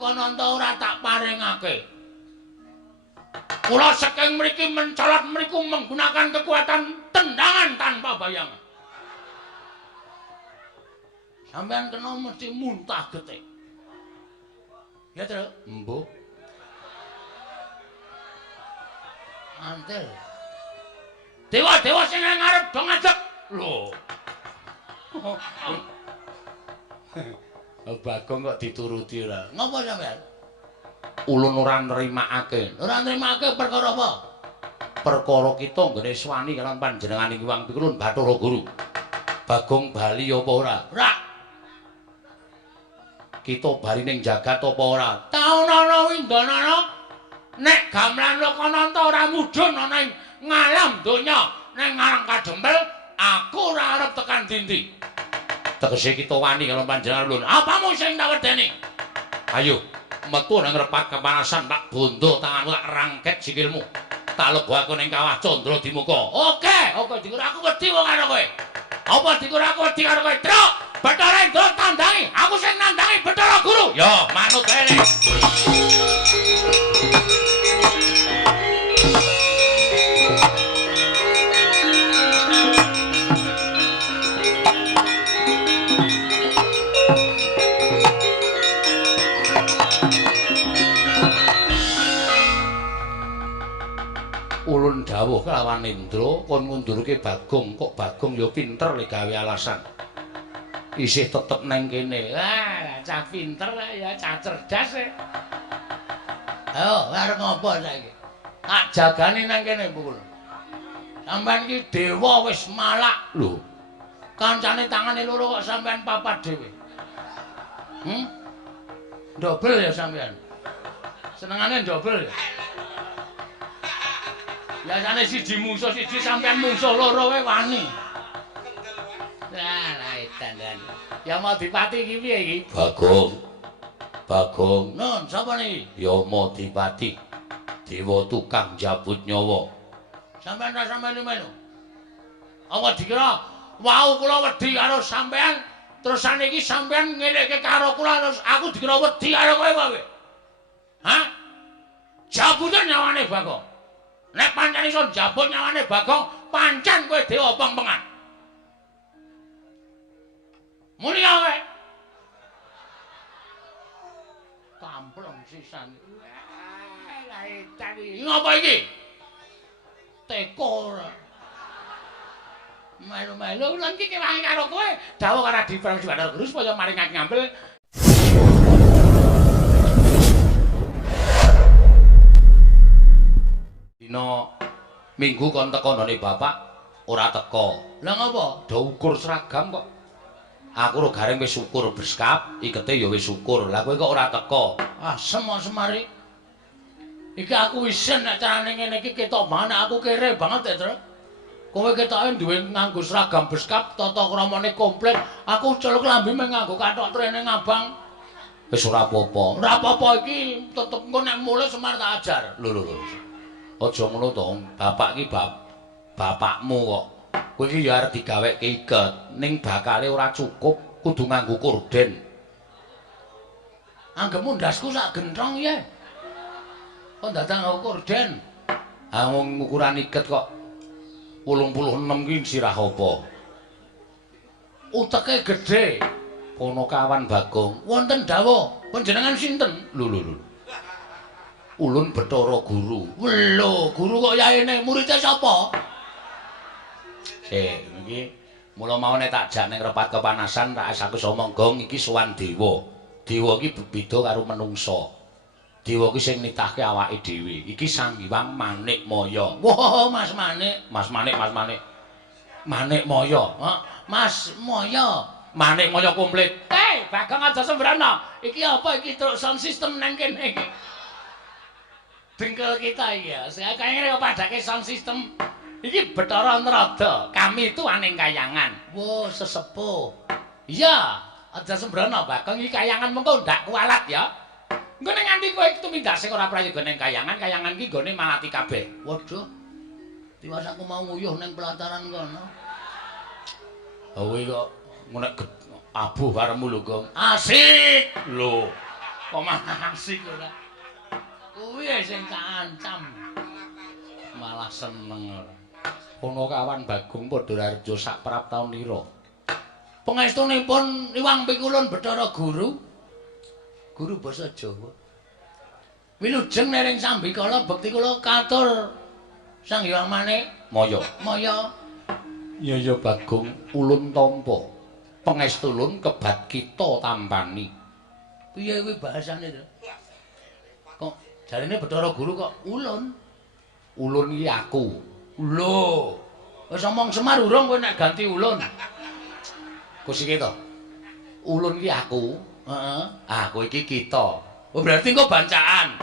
Kananta ora tak paringake. Kula saking mriki mencolot mriku menggunakan kekuatan tendangan tanpa bayangan. Sampeyan kena mesti muntah getik. Ya, Tru? Mbuh. Antel. Dewa-dewa sing ngarep do ngadeg. Lho. Bagong kok dituruti ora. Ngapa sampean? Ulun ora nrimakake. Ora nrimakake perkara apa? Perkara kita nggone swani kalian panjenengan iki Wang Pikulun Bathara Guru. Bagong bali apa ora? Ora. Kita bali ning jagat apa ora? Taunana windanana nek gamelan Lokananta ora mudhun ana ing ngalam donya ning ngarang kadempel aku ora arep tekan dindi. Tegese kita wani kalian panjenengan ulun. Apamu sing tak wedeni? Ayo metu nang repat kepanasan tak bondo tanganmu tak rangket sikilmu. Tak lebokake ning kawah Candra Dimuka. Oke dikur aku wedi wong karo kowe. Apa dikur aku wedi karo kowe? Truk, Bathara Indra tandangi. Aku sing nandangi Bathara Guru. Ya, manut kene. Ulun dawuh kelawan Indra kon ngundurke Bagong, kok Bagong ya pinter le gawe alasan. Isih tetep neng kene. Wah, cah pinter ya, cah cerdas e. Ayo, arep ngopo saiki? Tak jagani nang kene pukul. Sampeyan iki dewa wis malak lho. Kancane tangane loro kok sampeyan papat dhewe. Dobel ya sampeyan. Senengane dobel ya. Biasane siji mungsuh siji sampean mungsuh loro wae wani. Lah edan. Ya mau dipati iki piye iki? Bagong. Nun, sapa niki? Ya Madipati. Dewa tukang jabut nyawa. Sampeyan ra sampeyan melu. Apa dikira wau kula wedi karo sampeyan terus saniki sampeyan ngeleke karo kula terus aku dikira wedi karo kowe wae. Hah? Jabutan nyawane Bagong. Nek pancen iso jabut nyawane Bagong, pancen kowe dewa pengpengan. Muni kowe. Kampleng sisan. Lah edan iki. Ngapa iki? Teko ora. Melu-melu lan iki kewangi karo kowe. Dawuh karo Diprang Bathara Guru supaya maringake ngampil. Dina minggu kon teko ndone bapak ora teko. Lah ngapa? Do ukur seragam kok. Aku ro gareng wis syukur beskap, ikete ya wis syukur. Lah kowe kok ora teko? Asem semari. Iki aku isin nek carane ngene iki ketok banget aku kere banget ya, Tru. Kowe ketoke duwe nganggo seragam beskap, tata kramane komplit. Aku celuk lambi mung nganggo kathok trene ngabang. Wis ora apa-apa. Ora apa-apa iki tetep engko nek mulih Semar tak ajar. Lho. Aja ngono to, bapak iki bapakmu kok. Kowe iki ya arep digaweke iket, ning bakale ora cukup, kudu nganggo korden. Anggepmu ndasku sak genthong ya. Kok dadak nganggo korden? Ah wong ukuran iket kok 86 ki sirah apa? Uteke gedhe. Kono kawan Bagong. Wonten dawuh, panjenengan sinten? Lho. Ulun Bathara Guru. Lho, guru kok yaene muridé sapa? Iki mula mau nek tak jak ning repat kepanasan tak asaku omong gong iki sowan dewa. Dewa iki beda karo menungsa. Dewa iki sing nitahke awake dhewe. Iki Sang Hyang Manikmaya. Wah, Mas Manik. Manikmaya. Mas Maya. Manikmaya komplit. Bagong aja sembrana. Iki apa iki truk sound system nang kene iki? Dengkel kita ya. Saya kayaknya padake sound system. Iki Bathara Narada, kami itu aning kayangan. Wo, sesepuh. Iya, aja sembrana Bagong iki kayangan mengko ndak kualat ya. Engko ning nganti kowe tumindak sing ora prayoga ning kayangan iki gone malati kabeh. Waduh. Tiwas aku mau nguyuh ning pelataran kono. Kowe kok ngonek abuh karemu lho, Gong. Asik lho. Kok masih ora. Kuwi sing kancam. Malah seneng ora. Ana kawan Bagong Padharjo sak praptaunira. Pangestunipun Iwang Pikulun Bathara Guru. Guru basa Jawa. Wilujeng nering sambikala bekti kula katur Sang Hyang Manik. Maya. Maya. Ya Bagong ulun tampa. Pangestulun kebat kita tampani. Piye kuwi bahasane to? Kok jarine Bathara Guru kok ulun? Ulun iki aku. Lho. Wis omong Semar urung kowe nek ganti ulun. Kusike to. Ulun iki aku. Heeh. Ah kowe iki kita. Oh berarti kok bancaan.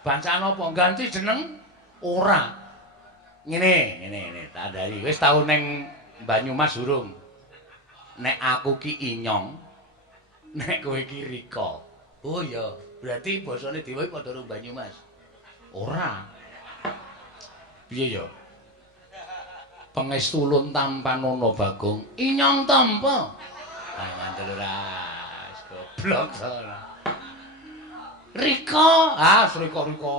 Bancaan apa? Ganti jeneng ora. Ngene, tandani. Wis tau ning Banyumas urung. Nek aku ki Inyong, nek kowe ki Rika. Oh iya, berarti basane dhewe padha karo Banyumas. Ora. Piye ya? Pangestulun tampanana Bagong. Inyong tampa. Ah ngandel ora. Wis goblok to. Rika, Rika.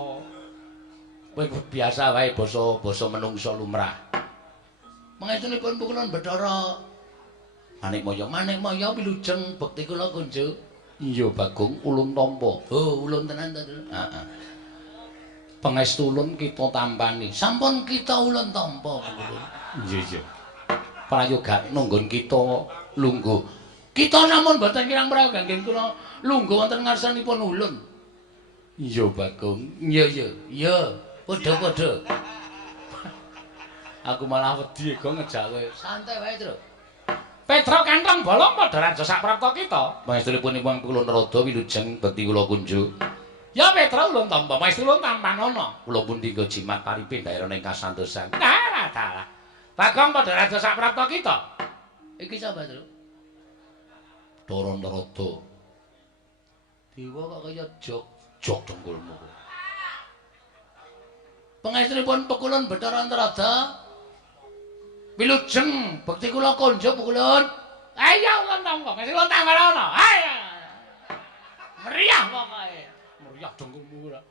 Kowe biasa wae basa menungsa lumrah. Pangestunipun Pukulun Bathara Manik-maya wilujeng bekti kula kunjuk. Iya Bagong ulun tampa. Oh, ulun tenan to, Dul. Heeh. Pangestulun kita tampani. Sampun kita ulun tampa, Pukulun. Iya. Prayoga nunggon kita lungguh. Kita sampun boten kirang-kirang ganggen kula lungguh wonten ngarsanipun ulun. Iya Bagong. Iya. Padha-padha. Aku malah wedi kok ngejak kowe. Santai wae, Tru. Petra kantong bolong padha raja sak prapta kita. Pangestunipun Iwang Pikulun Rada wilujeng bekti kula kunjuk. Ya Petra ulun tampa, pangestunipun tampanana. Kula pun dinggo jimat paripe daerah ing kasantosan. Nah, dalah. Bagong padha raja sak prapta kita. Iki sapa, Tru? Dara Narada. Dewa kok kaya jog dengkulmu. Pangestunipun Pukulun Bathara Antarada wilujeng bekti kula kunjuk Pukulun. Ayo ulun tampa, ulun tampanana. Ayo. Meriah pokoke. Meriah dengkulmu ora.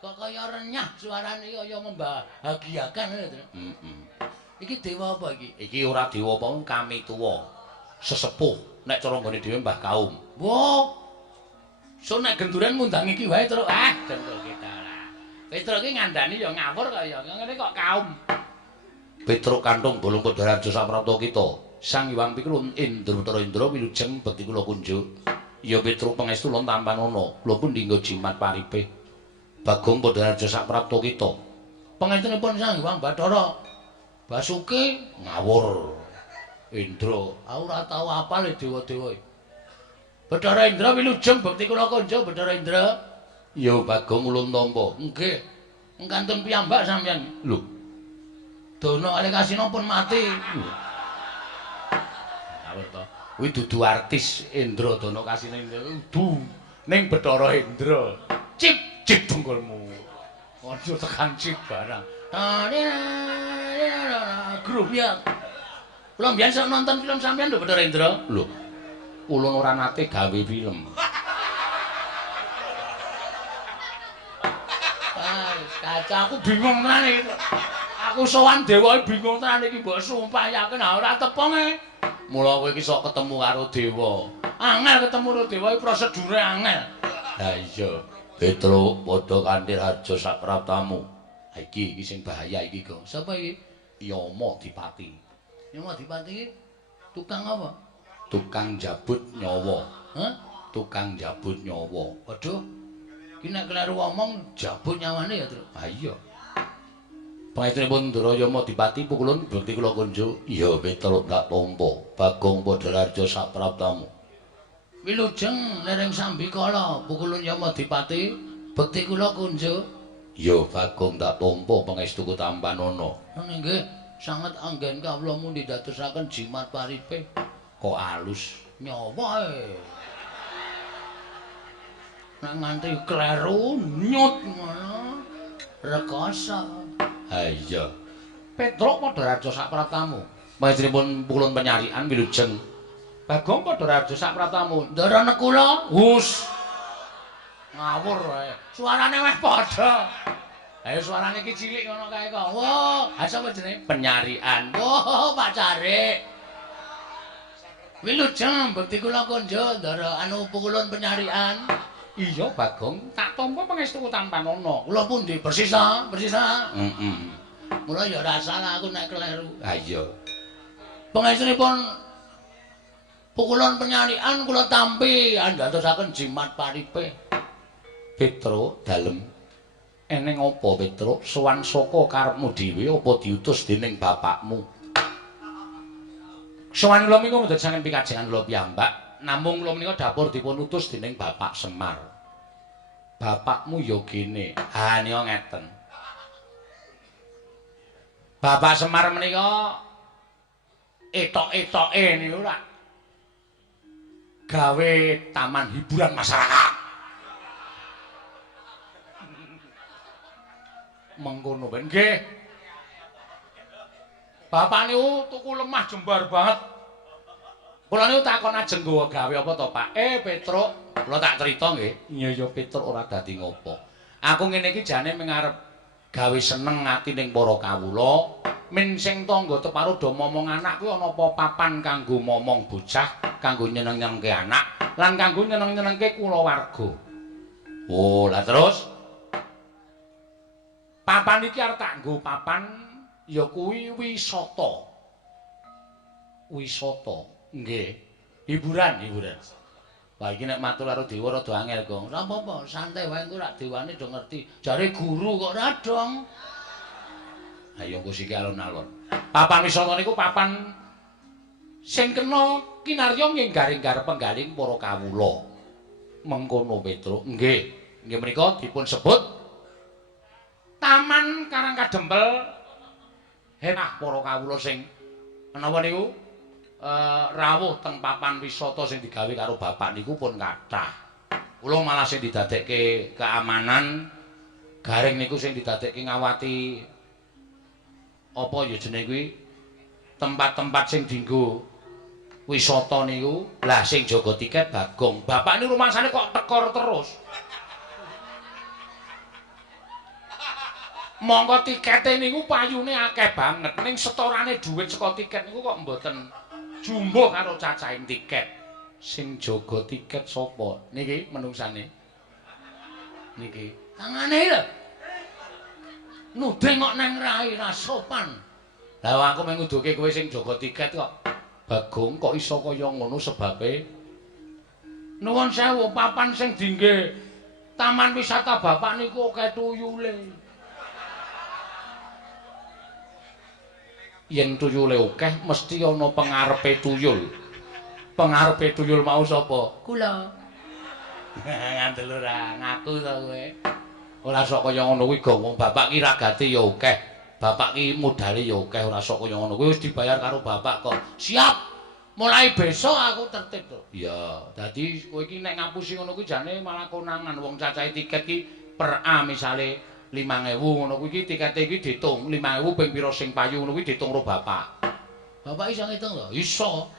Kok kaya renyah suarane kaya membahagiakan ngono. Iki dewa apa iki? Iki ora dewa apa, kami tuwa. Sesepuh nek cara nggone dhewe Mbah Kaum. Wo. So nek genduren ngundang iki wae terus dengkul kita lah. Petruk iki ngandani ya ngawur kaya ngene kok kaum. Petruk kanthong bolong Padharjo sak prapta kita. Sang Hyang Pikulun Indra Indra wilujeng bekti kula kunjuk. Ya Petruk pangestulun tampanana. Kula pun dinggo jimat paripe. Bagong Padharjo sak prapta kita. Pangestunipun Sang Hyang Bathara Basuki ngawur. Indra, aku ora tau apal dewa-dewa. Bathara Indra wilujeng bekti kula kunjuk Bathara Indra. Ya Bagong ulun tampa. Nggih. Engkantun piyambak sampeyan. Lho. Dana kali Kasina pun mati. Ngawur to. Kuwi dudu artis Indra Dana Kasina Indra. Ning Bathara Indra. Cip dengkulmu. Ojo tekan cip barang. Grup ya. Kula mbiyen sok nonton film sampeyan lho Bathara Indra. Lho. Ulun ora nate gawe film. Kaca aku bingung tenan iki. Aku sowan dewa bingung tenan iki mbok sumpah yakin ora tepung e. Mula kowe iki sok ketemu karo dewa. Angel ketemu karo dewa iki prosedure angel. Lah iya. Petruk padha kanthi raja sak praptamu. Iki sing bahaya iki, Gong. Sapa iki? Yama Dipati. Yama Dipati iki tukang apa? Tukang jabut nyawa. Hah? Tukang jabut nyawa. Waduh. Ki nek kleru ngomong jabut nyawane ya, Tru. Ah iya. Pangestunipun Ndara Yama Dipati Pukulun bekti kula kunjuk. Ya Petruk tak tampa. Bagong Padharjo sak praptamu. Wilujeng nering sambikala Pukulun Yama Dipati bekti kula kunjuk. Ya Bagong tak tampa pangestuku tampanana. Nggih, sanget anggen kawula mundi dadosaken jimat paripe. Kok alus nyawa e. Nek nganti kleru nyut ngono rekoso. Ha iya. Petruk Padharjo sak praptamu. Panjenenganipun Pukulun penyarian wilujeng. Bagong Padharjo sak praptamu. Ndara nekula. Hus. Ngawur wae. Suarane wis padha. Ayo suarane iki cilik ngono kae kok. Wah, ha sapa jenenge? Penyarian. Wah, pacare. Wilujeng bekti kula konjo ndara anu pukulun penyarian. Iya, Bagong, tak tampa pangestu tanpa nono. Kula pundi bersisa, bersisa. Mula ya ora salah aku nek kleru. Ha iya. Pangestunipun pukulun penyarian kula tampi andadosaken jimat paripe. Petro dalem. Eneng apa Petro? Sowan saka karepmu dhewe apa diutus dening bapakmu? Sowan kula menika mboten saking pikajengan kula piyambak, namung kula menika dapur dipun utus dening Bapak Semar. Bapakmu ya kene. Ha nika ngeten. Bapak Semar menika etok-etoke niku lak gawe taman hiburan masyarakat. Mengkono ben nggih. Bapak niku tuku lemah jembar banget. Kula niku takon ajeng gawe apa to, Pak? Petruk, kula tak crita nggih. Iya Petruk ora dadi ngopo. Aku ngene iki jane mengarep gawe seneng ati ning para kawula. Men sing tangga teparo do momong anak kuwi ana apa papan kanggo momong bocah, kanggo nyeneng-nyenengke anak, lan kanggo nyeneng-nyenengke kulawarga. Oh, lah terus papan iki arep tak nggo papan ya kuwi wisata. Wisata, nggih. Hiburan. Wah iki nek matur karo dewa rada angel, Gong. Ora apa-apa, santai wae engko rak dewane do ngerti. Jare guru kok ora dong. Ayo engko siki alon-alon. Papan wisata niku papan sing kena kinarya nggih garing-garep penggaling para kawula. Mengkono Petruk. Nggih. Nggih menika dipun sebut Taman Karang Kadempel. Henah para kawula sing menapa niku rawuh teng papan wisata sing digawe karo bapak niku pun kathah. Kula malah sing didadekke keamanan garing niku sing didadekke ngawati apa ya jenenge kuwi tempat-tempat sing dienggo wisata niku. Lah sing jaga tiket Bagong. Bapak niku rumangsane kok tekor terus. Monggo tikete niku payune akeh banget ning setorane dhuwit saka tiket niku kok mboten jumbuh karo cacahing tiket. Sing jaga tiket sapa? Niki menungsane. Niki. Tangane lho. Nudeng kok nang rai ra sopan. Lah aku mung nguduke kowe sing jaga tiket kok. Bagong kok iso kaya ngono sebabe? Nuwun sewu papan sing dingge taman wisata bapak niku akeh tuyule. Yen tuyule akeh mesti ana pengarepe tuyul. Pengarepe tuyul mau sapa? Kula. Ngandel ora ngaku to kowe. Ora sok kaya ngono kuwi Gong, wong bapak ki ragate ya akeh. Bapak ki modale ya akeh, ora sok kaya ngono. Kuwi wis dibayar karo bapak kok. Siap. Mulai besok aku tertib to. Iya, dadi kowe iki nek ngapusi ngono kuwi jane malah konangan wong cacahe tiket ki per A misale 5.000 ngono kuwi tikete iki diitung 5.000 ping pira sing payu ngono kuwi diitung karo bapak. Bapak iso ngitung lho? Iso.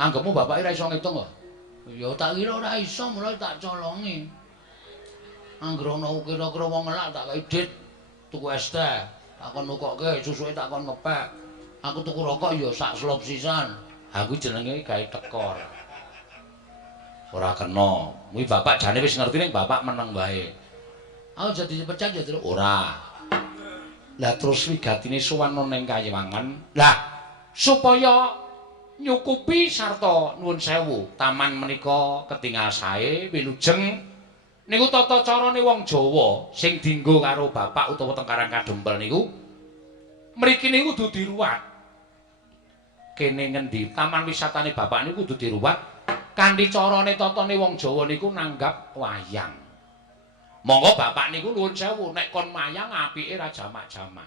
Anggepmu bapak ora iso ngitung lho? Ya tak kira ora iso mulai tak colongi. Anggere ana kira-kira wong ngelak tak kei dit tuku es teh. Takon nukokke susuke takon ngepek. Aku tuku rokok ya sak slop sisan. Aku jenenge gawe tekor. Ora kena. Kuwi bapak jane wis ngerti ning bapak meneng wae. Aku jadi dipecat ya terus ora. Lah terus wigatine sowan ning Kayewangan. Lah supaya nyukupi sarta nuwun sewu, taman menika ketingal sae wilujeng niku tata carane wong Jawa sing dienggo karo bapak utawa teng Karang Kadempel niku mriki niku kudu diruwat. Kene ngendi taman wisatane bapak niku kudu diruwat kanthi carane tatane wong Jawa niku nanggap wayang. Monggo bapak niku nuwun sewu nek kon mayang apike ra jamak-jamak.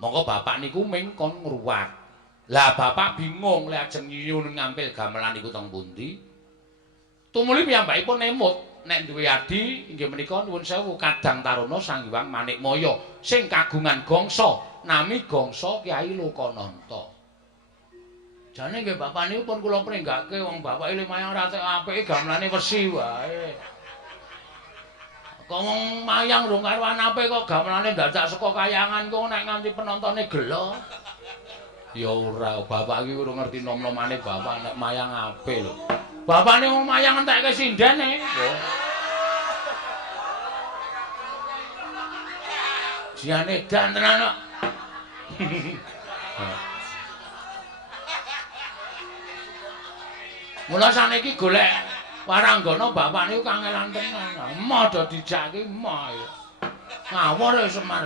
Monggo bapak niku ming kon ngruwat. Lah bapak bingung lek ajeng nyuwun ngampil gamelan niku teng pundi. Tumuli piyambakipun nemut nek duwe adi inggih menika nuwun sewu Kadang Taruna Sang Hyang Manikmaya sing kagungan gongso nami gongso Kyai Lokananta. Jane nggih bapak niku pun kula pringgake wong bapak ile mayang ra apike gamelane wesi wae. Kok wong mayang rung karo anape kok gamelane dadak saka kayangan kok nek nganti penontone gelo. Ya ora, bapak iki urung ngerti nom-nomane bapak nek mayang ape lho. Bapakne wong mayang entekke sindene. Siane dan tenan kok. Mula saniki golek waranggana bapak niku kangelan tenan. Emoh do dijaki emoh ya. Ngawur ya Semar.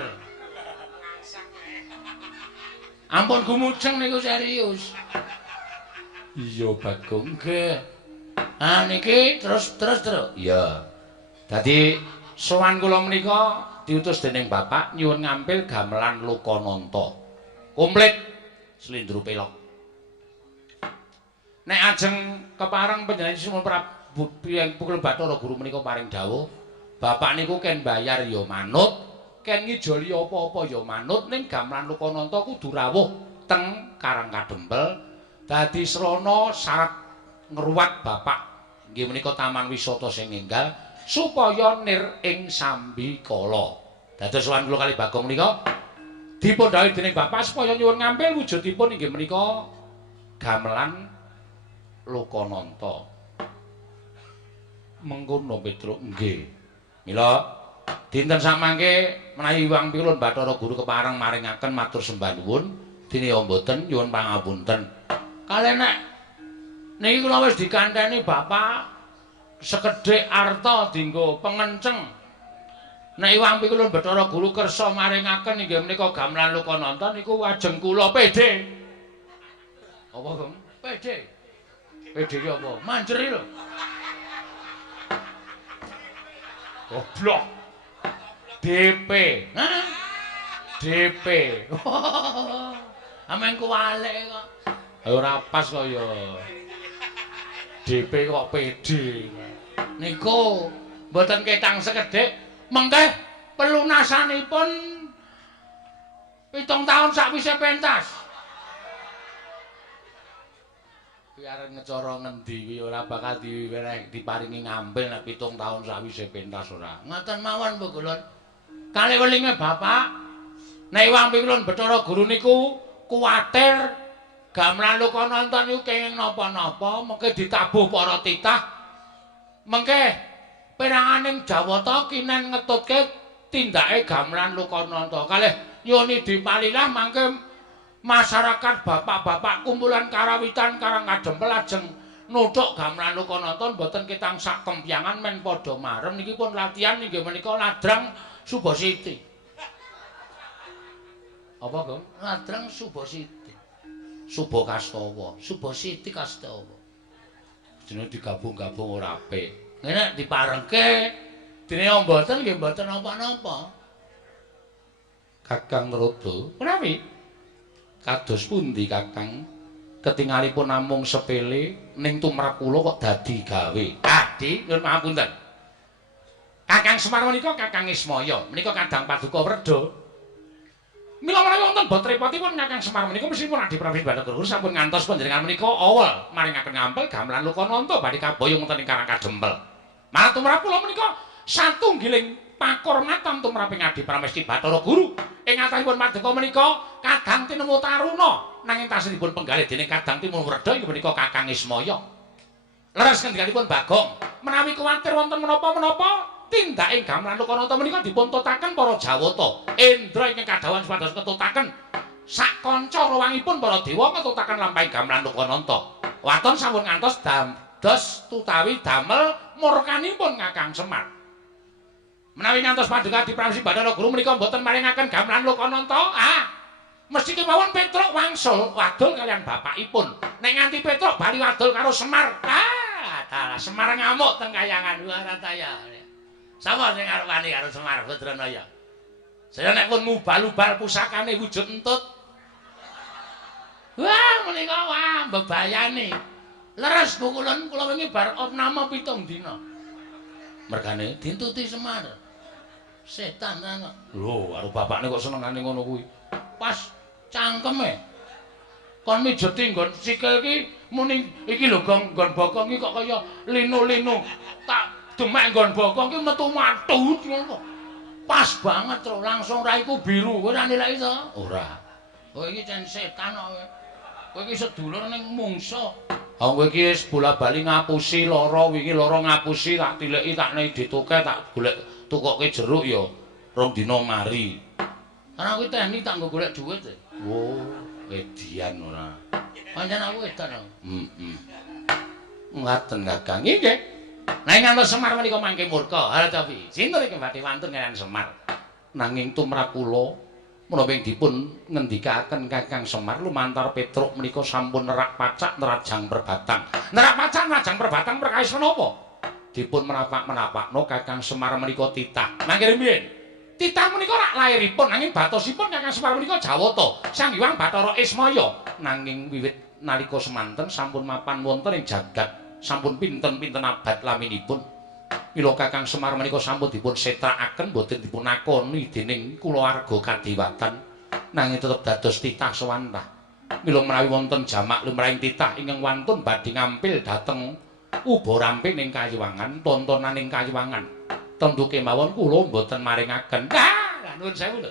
Ampun gumujeng niku serius. Iya Bagong nggih. Ah niki terus. Iya. Dadi sowan kula menika diutus dening bapak nyuwun ngampil gamelan Lokananta. Komplit slindro pelok. Nek ajeng kepareng panjenengan sumun Prabu Hyang Pukul Bathara Guru menika paring dawuh, bapak niku ken bayar ya manut, ken ngijoli apa-apa ya manut ning gamelan Lokananta kudu rawuh teng Karang Kadempel. Dadi srana syarat ngruwat bapak nggih menika taman wisata sing enggal supaya nir ing sambikala. Dados sowan kula kali Bagong menika dipun dawuh dening bapak supaya nyuwun ngampil wujudipun inggih menika gamelan Lokananta. Mengkono Petruk nggih. Mila dinten samangke menawi Hyang Pipulun Bathara Guru kepareng maringaken matur sembah nuwun dene mboten nyuwun pangapunten. Kalih nek niki kula wis dikanteni bapak sekedhik arta dienggo pengenceng. Nek Hyang Pipulun Bathara Guru kersa maringaken inggih menika gamelan Lokananta niku wajeng kula pede. Apa, Gong? Pede. Pede ki apa? Manjeri lho. Goblok. DP. Hah? DP. Ameng kuwalik kok. Ora pas kok ya. DP kok pede. Niku mboten ketang sekedhik, mengke pelunasanipun 7 taun sakwise pentas. Arep ngecara ngendi kuwi ora bakal diparingi ngambil nek 7 taun sawise pentas ora. Ngoten mawon Bu Kulon. Kalih welinge Bapak nek Hyang Pipulun Bathara Guru niku kuwatir gamelan Lokananta niku kenging napa-napa mengke ditabuh para titah. Mengke peranganing Jawata kinen ngetutke tindake gamelan Lokananta. Kalih nyuwun dipalilah mangke masyarakat bapak-bapak kumpulan karawitan Karang Kadempel lajeng nuthuk gamelan Lokananta mboten ketang sak kempyangan men padha marem niki pun latihan inggih menika ladrang Subasiti. Apa, Gong? Ladrang Subasiti. Subakastawa, Subasiti Kastawa. Jenenge digabung-gabung ora apik. Nek diparengke dene mboten nggih mboten napa-napa. Kakang Rodo, menawi kados pundi Kakang? Ketingalipun namung sepele ning tumrap kula kok dadi gawe. Adi, nyuwun pangapunten. Kakang Semar menika Kakang Ismaya, menika Kadang Paduka Werda. Mila menawi wonten bot repotipun Kakang Semar menika meskipun Adi Prabu Bathara Guru sampun ngantos panjenengan menika awal maringaken ngampil gamelan Lokananta badhe kaboyong wonten ing Karang Kadempel. Malah tumrap kula menika satunggiling pakurmatan tumraping Adi Pramesti Bathara Guru. Ing atahipun paduka menika Kadang tinemu taruna nanging tasihipun penggalih dening Kadang Tinemu Werda inggih menika Kakang Ismaya. Leres kendhanipun Bagong, menawi kuwatir wonten menapa-menapa tindake gamelan Lokananta menika dipun tutaken para Jawata. Indra ingkang kadhawan supados ketutaken sak kanca rawangipun para dewa ketutaken lampahing gamelan Lokananta. Waton sampun ngantos dados tutawi damel murkanipun Kakang Semar. Menawi ngantos paduka Adi Pramesti Bathara Guru menika mboten maringaken gamelan Lokananta, mesti kemawon Petruk wangsul wadul kalian bapakipun. Nek nganti Petruk bali wadul karo Semar, dalah Semar ngamuk teng kayangan Warataya. Sapa sing arep wani karo Semar Badranaya? Saya nek pun mubal-ubal pusakane wujud entut. Wah, menika wah bebayane. Leres Bu Kulon kula wingi bar opname 7 dina. Mergane dintuti Semar. Setan ta kok. Lho, karo bapakne kok senengane ngono kuwi. Pas cangkeme. Kon mijeti nggon sikil ki muni iki lho nggon bokong iki kok kaya linu-linu. Tak Demek nggon bokong ki metu matut ngono. Pas banget lho, langsung raiku biru. Kowe ora nilai to? Ora. Kowe iki cen setan kok. Kowe iki sedulur ning mungsa. Ha kowe iki wis bola-bali ngapusi lara wingi lara ngapusi tak tileki tak nei dituke tak golek tukoke jeruk ya rong dina mari. Karena kuwi teknik tak nggo golek dhuwit. Oh, edian ora. Pancen aku edan. Heeh. Ngaten Kakang. Nggih. Nanging ngantos Semar menika mangke murka. Hal tapi sinten iki badhe wantun ngaran Semar. Nanging tumrap kula menapa dipun ngendikaken Kakang Semar lumantar Petruk menika sampun nerak pacak nerajang perbatang. Nerak pacak nerajang perbatang perkawis menapa? Dipun menapak-menapakno Kakang Semar menika titah. Mangke riyen titah menika rak lairipun nanging batosipun Kakang Semar menika Jawata, Sang Hyang Bathara Ismaya. Nanging wiwit nalika semanten sampun mapan wonten ing jagat sampun pinten-pinten abad laminipun. Mila Kakang Semar menika sampun dipun setrakaken boten dipun akoni dening kulawarga Kadiwatan. Nanging tetep dados titah sawantah. Mila menawi wonten jamak lumrahing titah ingkang wantun badhe ngampil dhateng uba ramping ing Kayiwangan, tontonan ing Kayiwangan. Tentu kemawon kula mboten maringaken. Nuwun sewu lho.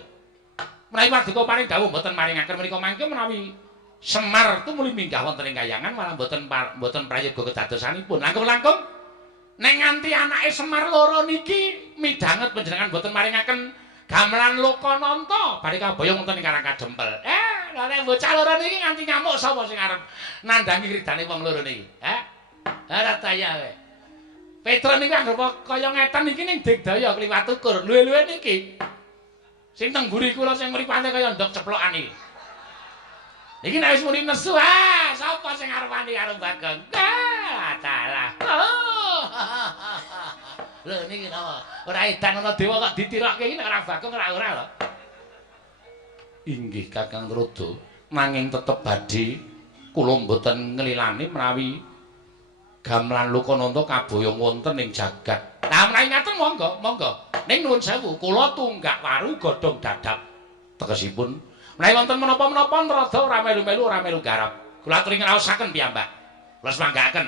Menawi paduka paring dawuh mboten maringaken menika mangke menawi Semar tumuli minggah wonten ing Kayangan malah mboten prayoga kedadosanipun. Langkung-langkung nek nganti anake Semar loro niki midhanget panjenengan mboten maringaken gamelan Lokananta bari kaboyong wonten ing Karang Kadempel. Lha nek bocah loro niki nganti ngamuk sapa sing arep nandangi kridane wong loro niki? Ora taya kowe. Petra niku anggap kaya ngeten iki ning Digdaya kliwat ukur. Luwe-luwe niki. Sing teng mburi kula sing mripate kaya ndok ceplokan iki. Iki nek wis muni nesu, sapa sing arepani karo Bagong? Dalah. Lho niki napa? Ora edan ana dewa kok ditirokke iki nek ora Bagong ora lho. Inggih Kakang Rodo, nanging tetep badhe kula mboten nglilani menawi gamelan Lokananta kaboyong wonten ing jagat. Lah menawi ngaten monggo, monggo. Ning nuwun sewu, kula tunggak waru godhong dadap. Tegesipun menawi wonten menapa-menapa Narada ora melu-melu ora melu garap. Kula aturi ngraosaken piyambak. Kula semanggaaken.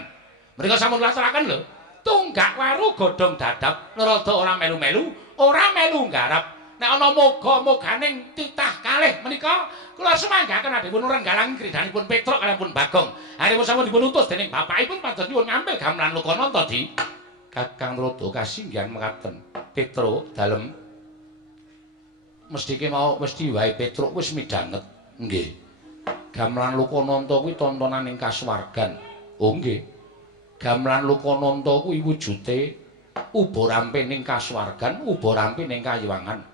Mrika sampun laturaken lho. Tunggak waru godhong dadap, Narada ora melu-melu, ora melu garap. Nek ana moga-moganing titah kalih menika kula semanggaaken adhipun renggalang kridanipun Petruk kalihipun Bagong. Haripun sampun dipun utus dening bapakipun pados nyuwun ngambil gamelan Lokananta di Kakang Narada kasinggihan mekaten. Petruk dalem mesti wae Petruk wis midhanget. Nggih. Gamelan Lokananta kuwi tontonan ing kasuwargan. Oh nggih. Gamelan Lokananta kuwi wujute uba ramping ning kasuwargan, uba ramping ning Kayiwangan.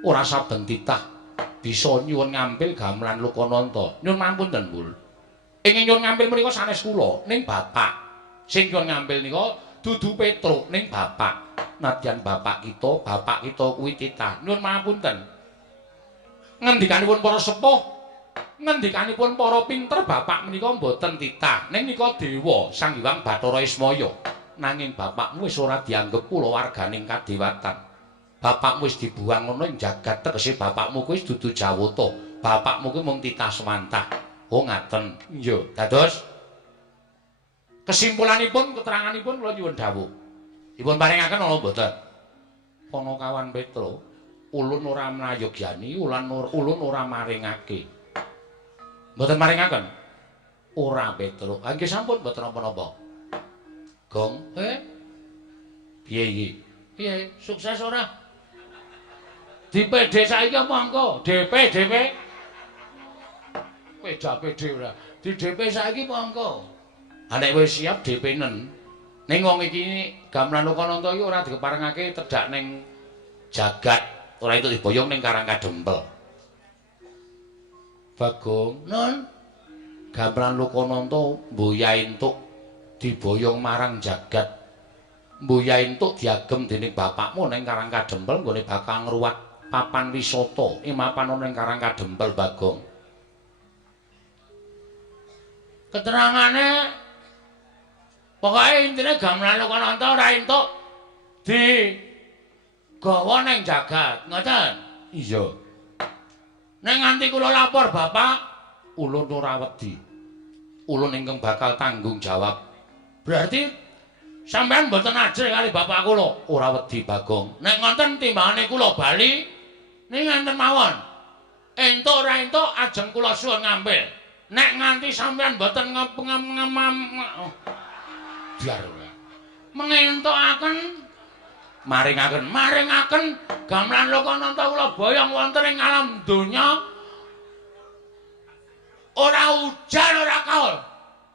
Ora saben titah bisa nyuwun ngambil gamelan Lokananta. Nyuwun ngapunten, Mbul. Ingin nyuwun ngambil menika sanes kula ning bapak. Sing nyuwun ngambil nika dudu Petruk ning bapak. Nadyan bapak kita kuwi titah. Nyuwun ngapunten. Ngendikanipun para sepuh, ngendikanipun para pinter bapak menika mboten titah. Ning nika dewa Sang Hyang Bathara Ismaya. Nanging bapakmu wis ora dianggep kulawarganing Kadiwatan. Bapakmu wis dibuang ngono ing jagat tegese bapakmu kuwi dudu Jawata. Bapakmu kuwi mung titah semantah. Oh ngaten. Iya, dados kesimpulanipun keteranganipun kula nyuwun dawuh. Dipun paringaken ana mboten? Panakawan Petruk, ulun ora mlayogyani, ulun ora maringake. Mboten maringaken? Ora Petruk. Nggih sampun mboten napa-napa. Gong, piye iki? Piye? Sukses ora? Di-PD saiki apa engko? DP. PD ora. Di DP saiki apa engko? Nek wis siap DP-nen. Ning wong iki gamelan Lokananta iki ora dikeparengake tedhak ning jagat, ora itu diboyong ning Karang Kadempel. Bagong, nun. Gamelan Lokananta mboya entuk diboyong marang jagat. Mboya entuk diagem dening bapakmu ning Karang Kadempel nggone bakal ngruwat papan wisata ing mapan ana ing Karang Kadempel Bagong. Keterangane pokoke intine gamelan Lokananta ora entuk di gawa ning jagat, ngoten? Iya. Nek nganti kula lapor bapak, ulun ora wedi. Ulun ingkang bakal tanggung jawab. Berarti Sampeyan mboten ajrih kali bapak kula. Ora wedi Bagong. Nek ngonten timbangane kula bali ning ngenten mawon. Entuk ora entuk ajeng kula suwun ngambil. Nek nganti sampeyan mboten biar mengentukaken maringaken gamelan Lokananta kula boyong wonten ing alam donya. Ora ujan ora kaul.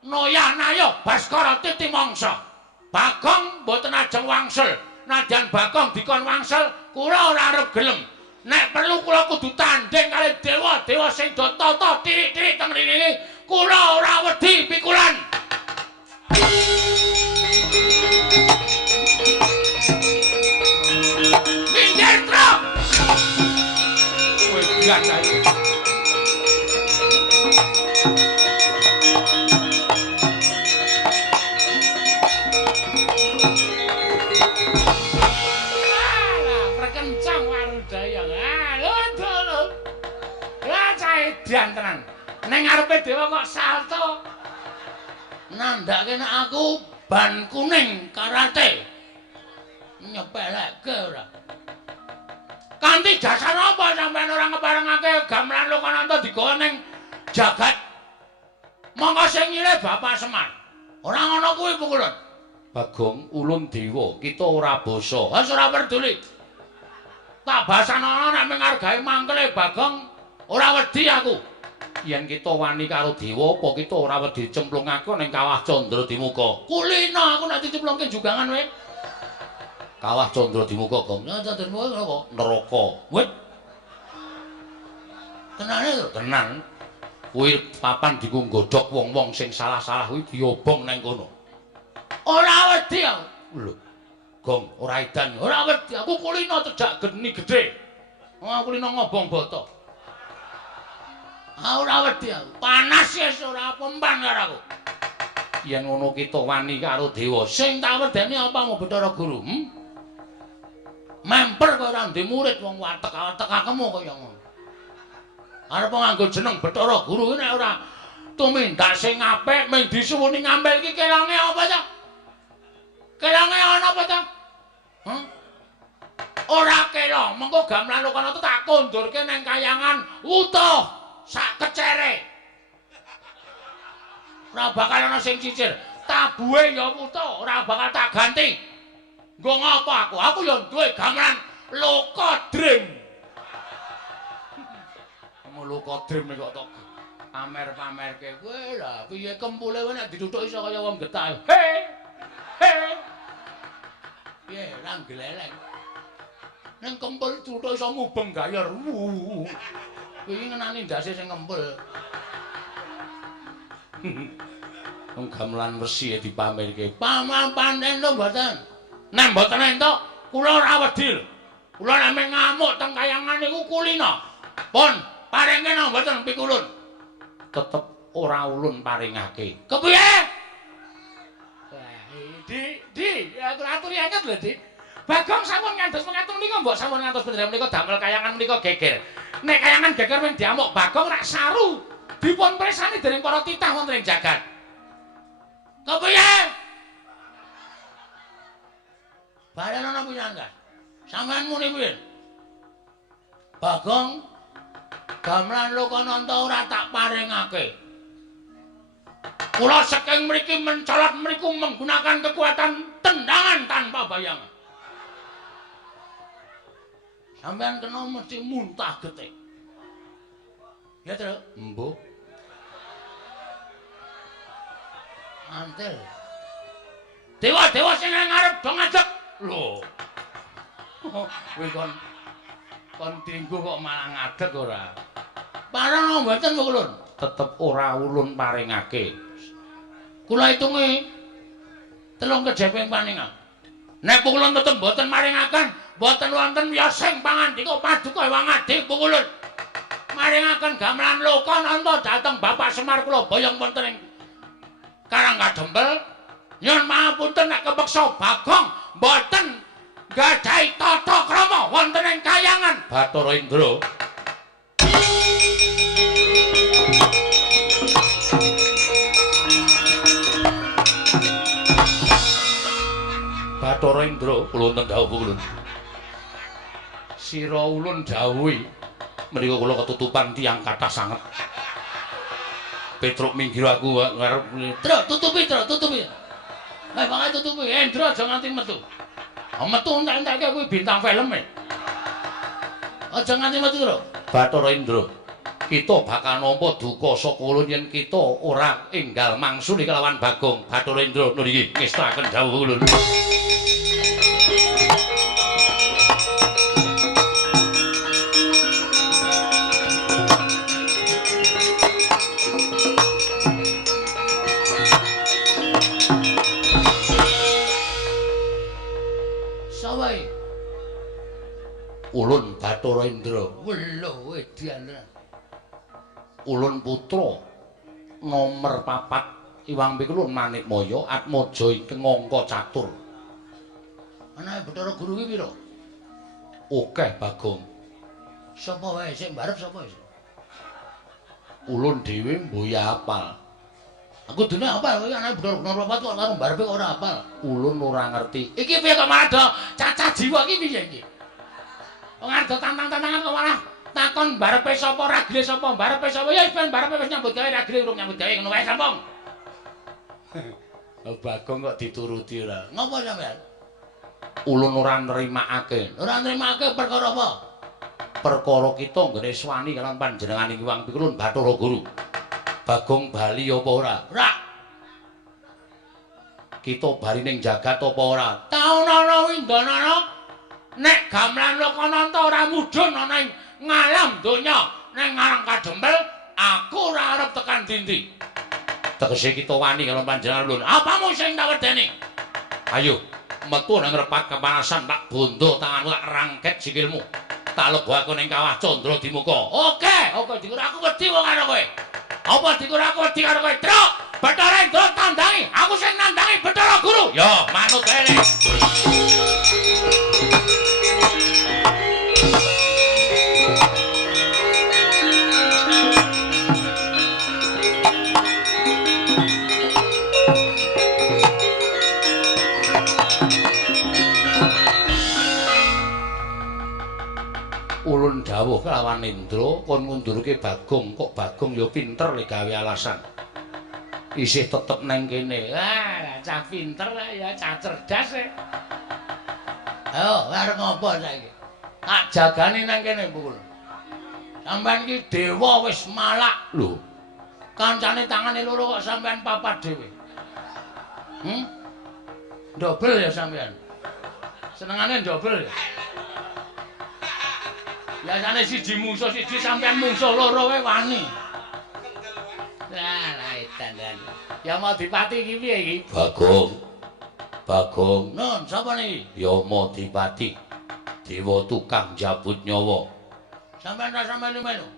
Noyah-nayah Baskara titi mangsa. Bagong mboten ajeng wangsul. Nadyan Bagong dikon wangsul, kula ora arep gelem. Nek perlu kula kudu tanding kali dewa-dewa sing do tata tirik-tirik teng rene. Kula ora wedi pikulan. Minggir truk. Kowe biasa iki. Tenan. Ning ngarepe dewa kok salto. Nandhake nek aku ban kuning karate. Nyepelekke ora. Kanthi dasar apa sampeyan ora ngeparengake gamelan Lokananta digawa ning jagat? Monggo sing nyilih Bapak Semar. Ora ngono kuwi pukulun. Bagong ulun dewa, kita ora basa. Wis ora peduli. Tak basana nek ngargai mangkele Bagong. Ora wedi aku. Yen kita wani karo dewa apa kita ora wedi cemplungake ning Kawah Candra Dimuka. Kulina aku nek dicemplungke jugangan wae. Kawah Candra Dimuka, Gong. Ya Candra Dimuka apa? Neraka. Wit. Tenane to? Tenan. Kuwi papan diku nggodhog wong-wong sing salah-salah kuwi diobong nang kono. Ora wedi aku. Lho. Gong, ora edan. Ora wedi. Aku kulina cedhak geni gedhe. Aku kulina ngobong boto. Ora wedi aku. Panas wis ora pempan karo aku. Yen ngono kita wani karo dewa, sing tak wedeni apa mau Bathara Guru? Memper kok ora ndek murid wong watek-watek akemu kaya ngono. Arep nganggo jeneng Bathara Guru nek ora tumindak sing apik mung disuwuni ngambil iki kelange apa ta? Kelange ana apa ta? Ora kela, mengko gamelan Lokananta tak kondurke ning kayangan utuh. Sak kecere. Ora bakal ana sing cicir. Tabuhe ya wutuh, ora bakal tak ganti. Nggo ngopo aku? Aku ya duwe gamelan Lokadrim. Kamu Lokadrim kok tok pamer-pamerke kowe lha piye kempule kowe nek dituthuk iso kaya wong getah. He. Piye ra gleleng. Ning kempul tuthuk iso mubeng gayor. Kuwi ngenani ndase sing ngempul. Wong gamelan resi dipamerke. Paman-panen to mboten. Nek mboten entuk, kula ora wedi. Kula nek ngamuk teng kayangan niku kulina. Pun paringke nang mboten pikulun. Tetep ora ulun paringake. Kepiye? Di, aku aturi angkat lho, Di. Bagong sampun ngantos mengatur menika mbok sampun ngantos pendherek menika damel kayangan menika geger. Nek kayangan geger men diamuk Bagong rak saru dipun presani dening para titah wonten ing jagat. Kepiye? Balen ana pinangga. Sampeyan muni piye? Bagong gamelan Lokananta ora tak paringake. Kula saking mriki mencolot mriku menggunakan kekuatan tendangan tanpa bayangan. Sampeyan kena mesti muntah getik. Ya, Tru? Mbok. Antel. Dewa-dewa sing ngarep do ngajak. Lho. Kowe kon dinggo kok malah ngadeg ora. Parang mboten kok ulun. Tetep ora ulun paringake. Kula hitunge 3 kejeping paningan. Nek pukulun tetep mboten maringaken, mboten wonten wiyosing pangandika paduka Hyang Adi pukulun. Maringaken gamelan Lokananta dhateng Bapak Semar kula boyong wonten ing Karanggadempel. Nyuwun pangapunten nek kepeksa Bagong mboten gadhahi tata krama wonten ing kayangan Bathara Indra. Bathara Indra kula wonten dawuh kula. Sira ulun dawuhi menika kula ketutupan tiyang kathah sanget. Petruk minggir aku ngarep Truk tutupi. Pokoke tutupi. Indra aja nganti metu. Metu entek-entekke kuwi bintang film e. Aja nganti metu, Truk. Bathara Indra, kita bakal nampa duka saka ulun yen kita ora enggal mangsuli kelawan Bagong. Bathara Indra niki ngestaken dawuh ulun. Ulun Bathara Indra. Weluh edian. Ulun putra nomor 4 Iwang Pikulun Manikmaya Atmaja ingkang angka catur. Anake Bathara Guru ki pira? Akeh Bagong. Sapa wae sing mbarep sapa iki? Ulun dhewe mboya apal. Aku dene apal kowe anake Bathara nomor 4 kok karo mbarepe kok ora apal. Ulun ora ngerti. Iki piye kok malah cacah jiwa iki piye iki? Wong arep tantang-tantangan kok malah takon barepe sapa ragile sapa barepe sapa ya wis ben barepe wis nyambut gawe ragile urung nyambut gawe ngono wae sampung. Bagong kok dituruti ora. Ngopo sampean? Ulun ora nrimakake. Ora nrimakake perkara apa? Perkara kita nggone swani kaliyan panjenengan Iwang Pikulun Bathara Guru. Bagong bali apa ora? Ora. Kita bali ning jagat apa ora? Taunana windanana. Nek gamelan Lokananta ora mudhun ana ing ngalam donya, ning ngarang kadempel aku ora arep tekan dindi. Tegese kita wani karo panjenengan ulun. Apamu sing tak wedeni? Ayo, metu nang repat kepanasan tak bondo tanganmu tak rangket sikilmu. Tak lebokake ning kawah Candra Dimuka. Oke dikur aku wedi wong karo kowe. Apa dikur aku wedi karo kowe? Truk, Bathara Indra tandangi, aku sing nandangi Bathara Guru. Ya, manut wae. Ulun dawuh kelawan Indra kon ngundurke Bagong, kok Bagong ya pinter le gawe alasan. Isih tetep nang kene. Wah, cah pinter ya, cah cerdas e. Ayo, arep ngopo saiki? Tak jagani nang kene, Pukul. Sampeyan iki dewa wis malak. Lho. Kancane tangane loro kok sampeyan papat dhewe. Dobel ya sampeyan. Senengane dobel ya. Biasane siji musuh siji sampean musuh loro wae wani. Lah edan. Ya mau dipati iki piye iki? Bagong. Nun, sapa niki? Ya mau dipati. Dewa tukang jabut nyawa. Sampeyan ra sampeyan menu.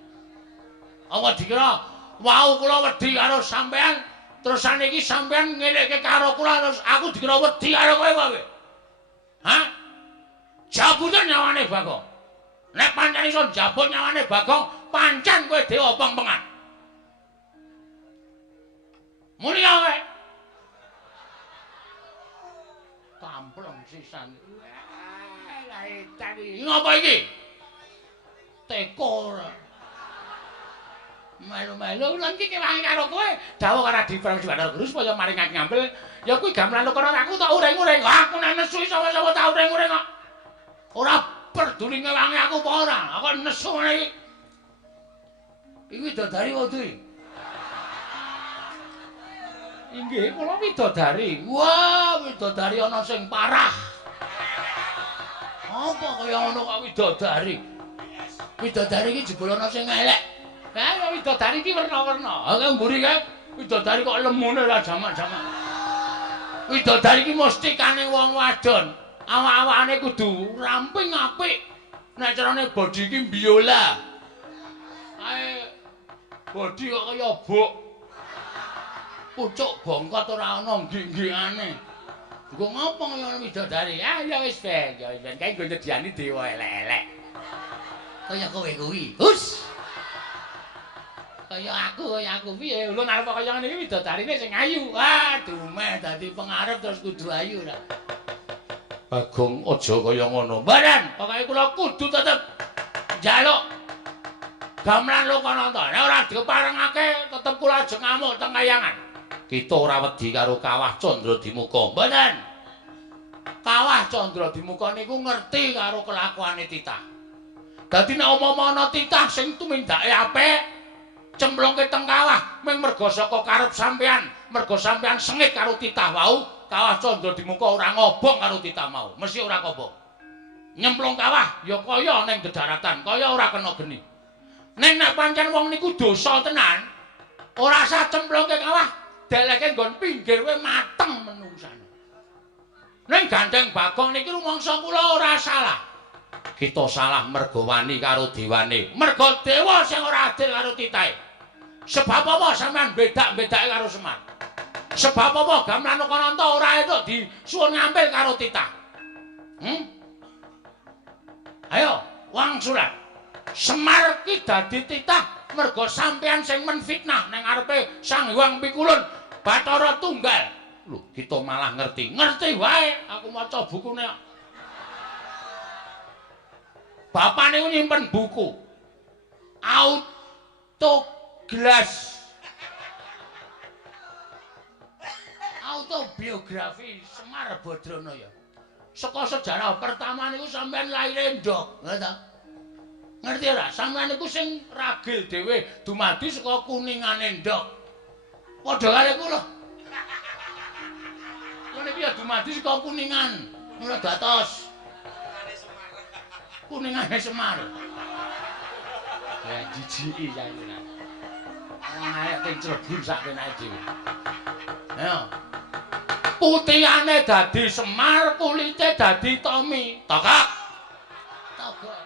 Apa dikira wau kula wedi karo sampeyan terus saniki sampeyan ngelekke karo kula terus aku dikira wedi karo kowe wae. Hah? Jabutan nyawane Bagong. Nek pancen iso jabut nyawane Bagong, pancen kowe dewa peng-pengan. Muni kowe. Kampleng sisan. Lah edan iki. Ngopo iki? Teko ora. Melu-melu lan iki kewangi karo kowe. Dawuh karo Diprang Bathara Guru supaya maring ngambil. Ya kuwi gamelan Lokananta aku tak ureng-ureng. Aku nek nesu sapa-sapa tak ureng-ureng kok. Ora peduli ngewangi aku apa ora. Aku nesu ngene iki. Iki widodari waduh. Inggih, kula widodari. Wah, widodari ana sing parah. Apa kaya ngono kok widodari? Widodari iki jebul ana sing elek. Ya widodari iki werna-werna. Ha mburi kae widodari kok lemune ora jamak-jamak. Widodari iki mesti kane wong wadon. Awak-awakane kudu ramping apik. Nek carane bodi iki biola. Ae bodi kok kaya bok. Pucuk bongkot ora ana nggih-nggihane. Engko ngopo kaya widodari? Ah ya wis ben, kae nggo nyediani dewa elek-elek. Kaya kowe kuwi. Hus. Kaya aku piye? Ulun arep kaya ngene iki widodarine sing ayu. Wah, dumeh dadi pengarep terus kudu ayu lah. Agung aja kaya ngono. Mboten, pokoke kula kudu tetep njaluk gamelan Lokananta. Nek ora diparengake tetep kula ajeng ngamuk teng kayangan. Kita ora wedi karo Kawah Candradimuka. Mboten. Kawah Candradimuka niku ngerti karo kelakuane titah. Dadi nek umpama ana titah sing tumindake apik, cemplungke teng kawah mung merga saka karep sampean, merga sampean sengit karo titah wau, Kawah Candradimuka ora ngobong karo titah mau, mesti ora kobong. Nyemplung kawah ya kaya ning dedaratan, kaya ora kena geni. Ning nek pancen wong niku dosa tenan, ora usah cemplungke kawah, deleke nggon pinggir wae mateng menungsane. Ning Gandeng Bagong niki rumangsa kula ora salah. Kita salah merga wani karo dewane, merga dewa sing ora adil karo titahe. Sebab apa sampean bedak-bedake karo Semar? Sebab apa gamelan Lokananta ora entuk disuwun ngambil karo titah? Ayo, wangsulan. Semar ki dadi titah merga sampean sing menfitnah ning ngarepe Sang Hyang Pikulun Bathara Tunggal. Lho, kita malah ngerti. Ngerti wae, aku maca bukune. Bapak niku nyimpen buku autobiografi Semar Badranaya. Saka sejarah pertama niku sampean laire ndok, ngerti ora? Sampean niku sing ragil dhewe dumadi saka kuningane ndok. Padha karo kula. Kula niki ya dumadi saka kuningan. Mula dados kuningane Semar. Ya jijiki saiki. Wong arek ting Cirebon sak penake dhewe. Ayo. Putihane dadi Semar, kulite dadi Tommy. Tokak. Tokak.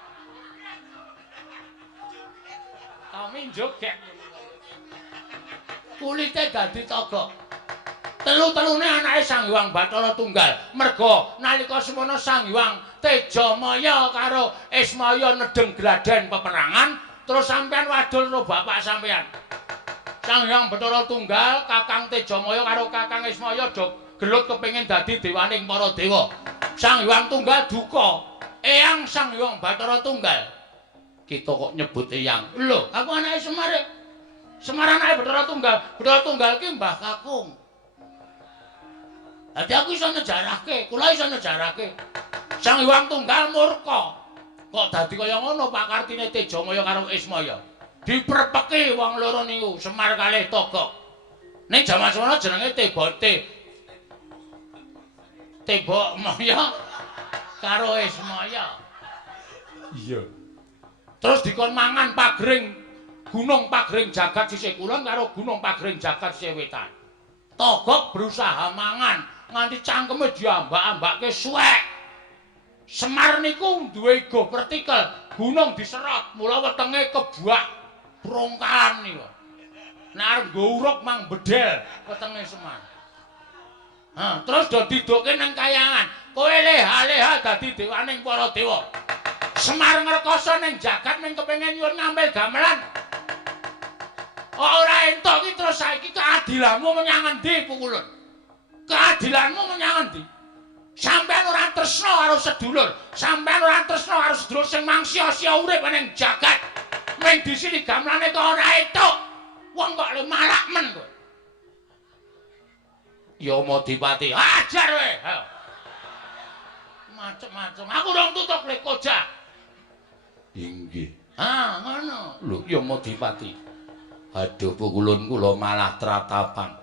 Tommy joget. Kulite dadi Togok. Telu-telune anake Sang Hyang Bathara Tunggal. Merga nalika semana Sang Hyang Tejamaya karo Ismaya nedeng gladen peperangan, terus sampean wadul karo bapak sampean. Sang Hyang Bathara Tunggal, Kakang Tejamaya karo Kakang Ismaya do gelut kepengin dadi dewaning para dewa. Sang Hyang Tunggal duka. Eyang Sang Hyang Bathara Tunggal. Kita kok nyebut eyang. Lho, aku anake Semar. Semar anake Bathara Tunggal. Bathara Tunggal ki Mbah Kakung. Dadi aku iso nejarahke, kula iso nejarahke. Sang Hyang Tunggal murka. Kok dadi kaya ngono pakartine Tejamaya karo Ismaya. Diprepeki wong loro niku, Semar kalih Togok. Ning jaman semana jenenge Tebok Maya karo Ismaya. Iya. Terus dikon mangan pagring Gunung Pagring Jagat sisih kulon karo Gunung Pagring Jagat sisih wetan. Togok berusaha mangan nganti cangkeme diambak-ambake suwek. Semar niku duwe go partikel, gunung diserot, mula wetenge kebuak brongkalan niku. Nek arep nggo uruk mang bedel wetenge Semar. Terus do didukke nang kayangan. Kowe leha-leha dadi dewaning para dewa. Semar ngrekoso ning jagat ning kepengin nyuwun ngambil gamelan. Ora entuk iki terus saiki keadilanmu menyang endi Pukulun? Keadilanmu menyang endi? Sampeyan ora tresna karo sedulur, sampeyan ora tresna karo sedulur sing mangsia-sia urip ning jagat. Ming disini gamelane kok ora entuk. Wong kok le malak men kowe. Ya Madipati, ajar kowe. Ayo. Macem-macem. Aku rong tutuk le koja. Inggih. Ngono. Lho, ya Madipati. Aduh Pukulun kula malah tratapan.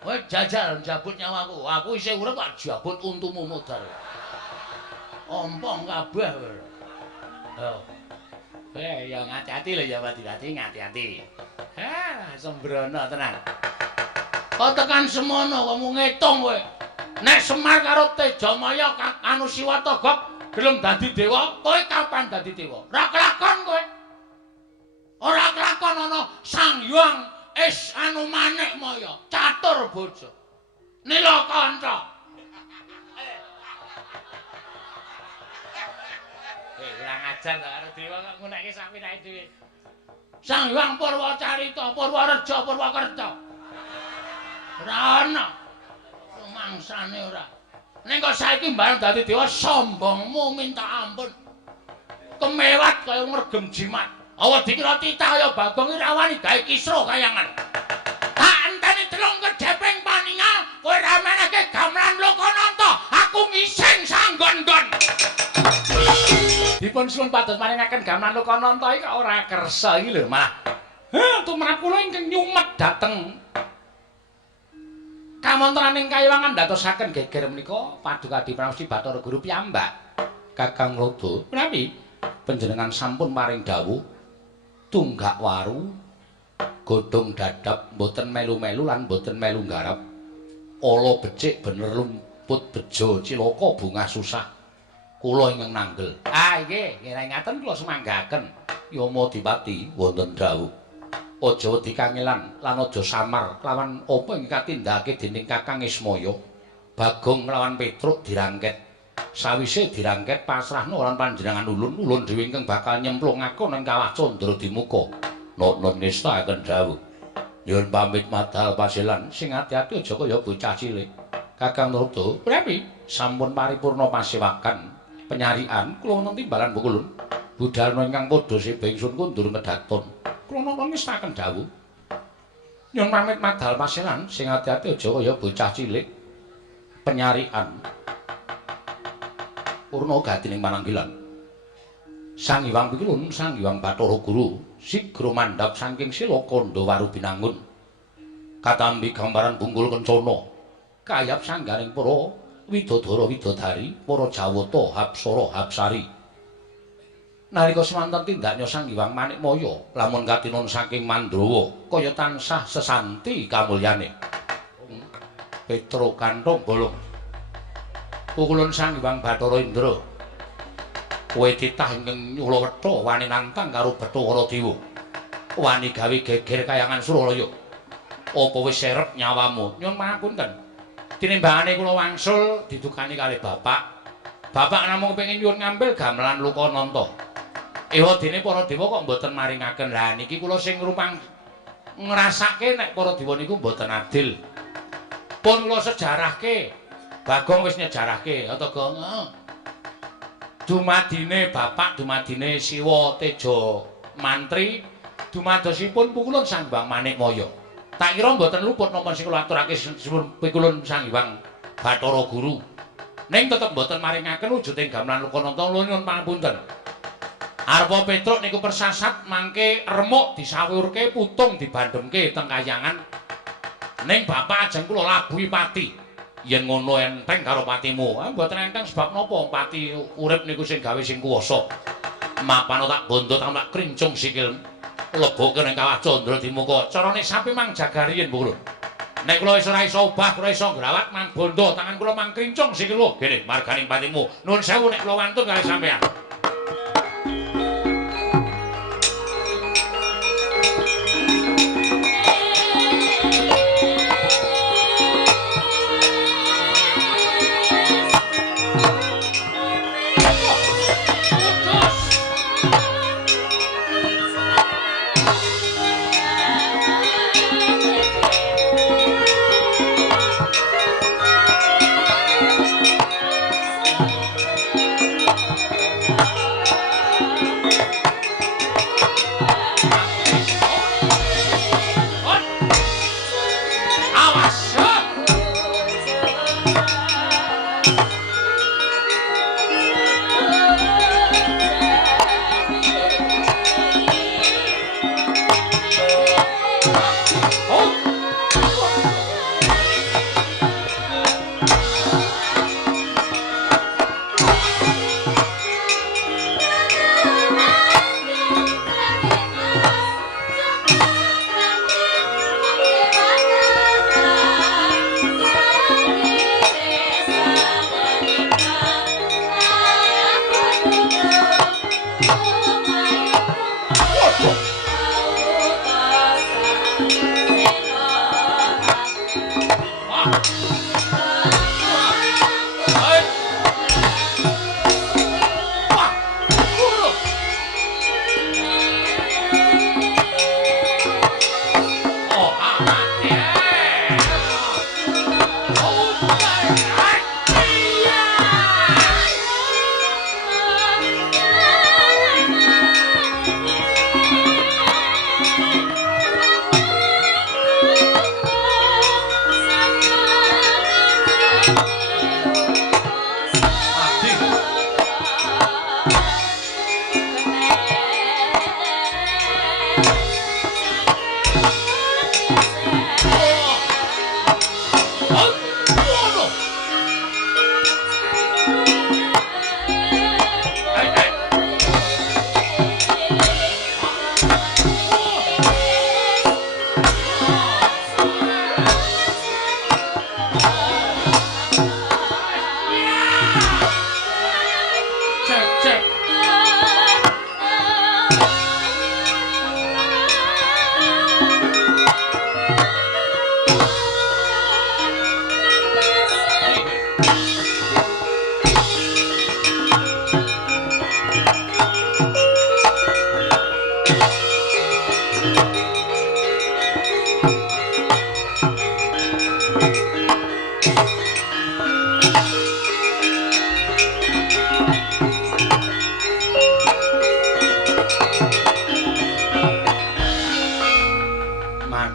Kowe jajal njabut nyawaku. Aku isih urip kok jabut untumu modal. Ompong kabeh kowe. Yo. Ya ngati-ati lho ya Madipati, ngati-ati. Sembrono tenan. Kok tekan semono kok mung ngitung kowe. Nek Semar karo Tejamaya anu Siwa Togok gelem dadi dewa, kowe kapan dadi dewa? Ora kelakon kowe. Ora kelakon ana Sang Hyang anu Manik Maya, catur bojo. Nilakanta. Kurang ajar to karo dewa kok ngunekke sak pinake dhewe. Sang Hyang Purwacarita, Purwareja, Purwakerta. Ora ana. Rumangsane ora. Ning kok saiki bareng dadi dewa sombongmu minta ampun. Kemewat kaya ngregem jimat. Awa dikira titah kaya Bagong iki rawani gawe kisruh kayangan. Tak enteni telung kedheping paningal, kowe ra menehke gamelan Lokananta, aku ngising sanggon-gon. Dipun suwun pados maringaken gamelan Lokananta iki kok ora kersa iki lho, malah tumrap kula ingkang nyumet dhateng kamontraning kayangan ndadosaken geger menika paduka Dipraosti Bathara Guru piyambak. Kakang Rada, menawi panjenengan sampun maring dawuh tunggak waru godhong dadap mboten melu-melu lan mboten melu nggarap. Ala becik bener lumput bejo cilaka bungah susah. Kula ingkang nanggel. Nggih, ngaten kula semanggaken. Yama Dipati wonten dawuh. Aja wedi kangelan lan aja samar lawan apa ingkang katindakake dening Kakang Ismaya. Bagong lawan Petruk dirangket. Sawise dirangket pasrahna lan panjenengan ulun dhewe ingkang bakal nyemplungake nang kawah Candra Dimuka. Nun ngestaken dawuh. Nyuwun pamit madhal pasilan sing ati-ati aja kaya bocah cilik. Kakang Rada, prapi sampun paripurna pasewakan penyarian kula wonten timbalan Bukulun. Budalna ingkang padha seba ingsun kundur ngedaton. Kula nun ngestaken dawuh. Nyuwun pamit madhal pasilan sing ati-ati aja kaya bocah cilik. Penyarian Purna gatining pananggilan. Sang Hyang Pikulun, Sang Hyang Bathara Guru, sigra mandhap saking sila kandha waru binangun. Katampi gambaran bungkul kencana, kayap sanggaring para widodara widodari, para jawata hapsara hapsari. Nalika semanten tindaknya Sang Hyang Manikmaya, lamun katinun saking Mandrawa, kaya tansah sesanti kamulyane. Petruk kantong bolong. Pukulun Sang Hyang Bathara Indra. Kowe titah ingkang nyula wetha wani nantang karo Bathara Dewa. Wani gawe geger kayangan Suralaya. Apa wis serep nyawamu? Nyuwun pangapunten. Tinimbangane kula wangsul didukani kalih bapak. Bapak namung pengin nyuwun ngambil gamelan Lokananta. Ewadene para dewa kok mboten maringaken. Lah niki kula sing ngrupang ngrasake nek para dewa niku mboten adil. Pun kula sejarahke. Bagong wis nyejarahke, Ataga. Dumadine bapak, dumadine Siwa Teja Mantri, dumadosipun Pukulun Sang Hyang Manikmaya. Tak kira mboten luput napa sing kula aturake sipun Pukulun Sang Hyang Bathara Guru. Ning tetep mboten maringaken wujuding gamelan Lokananta, nyuwun pangapunten. Arpa Petruk niku persasat mangke remuk disawurke, putung dibandhemke teng kayangan. Ning bapak ajeng kula labuhi pati. Yen ngono enteng karo patimu, mboten enteng sebab napa pati urip niku sing gawe sing kuwasa. Mapano tak bondo tak krincung sikil lebokke ning kawah Candra Dimuka. Carane sapi mang jagariyen Bu. Nek kula wis ora iso obah, ora iso grawat mang bondo tangan kula mang krincung sikil lho. Gene marganing patimu. Nuwun sewu nek kula wantun kalih sampeyan.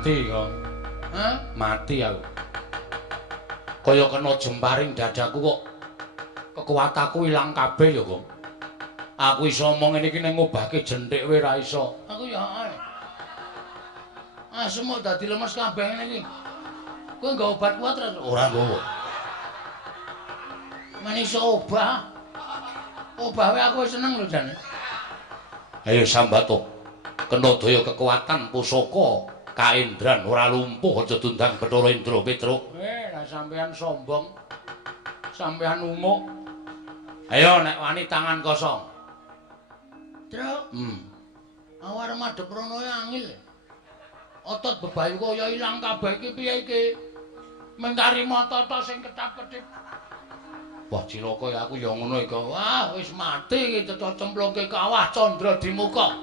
mati kok. Hah? Mati aku. Kaya kena jemparing dadaku kok kekuatanku ilang kabeh ya, Kong. Aku iso omong ngene iki ning ngobahke jenthik wae ra iso. Aku ya ae. Semua dadi lemes kabeh ngene iki. Kowe nggo obat kuat ora nggowo. Men iso obah. Obah wae aku seneng lho jane. Ayo sambato. Kena daya kekuatan pusaka kaendran ora lumpuh aja tundang Bathara Indra Petruk. Lah sampean sombong. Sampean umuk. Ayo nek wani tangan kosong. Truk. Aku arep madhep rono angel. Otot bebayu kaya ilang kabeh iki piye iki? Mengkari mata-mata sing ketap-ketip. Wah cilaka ya aku ya ngono iki. Wah wis mati iki cemplungke kawah Candra di muka.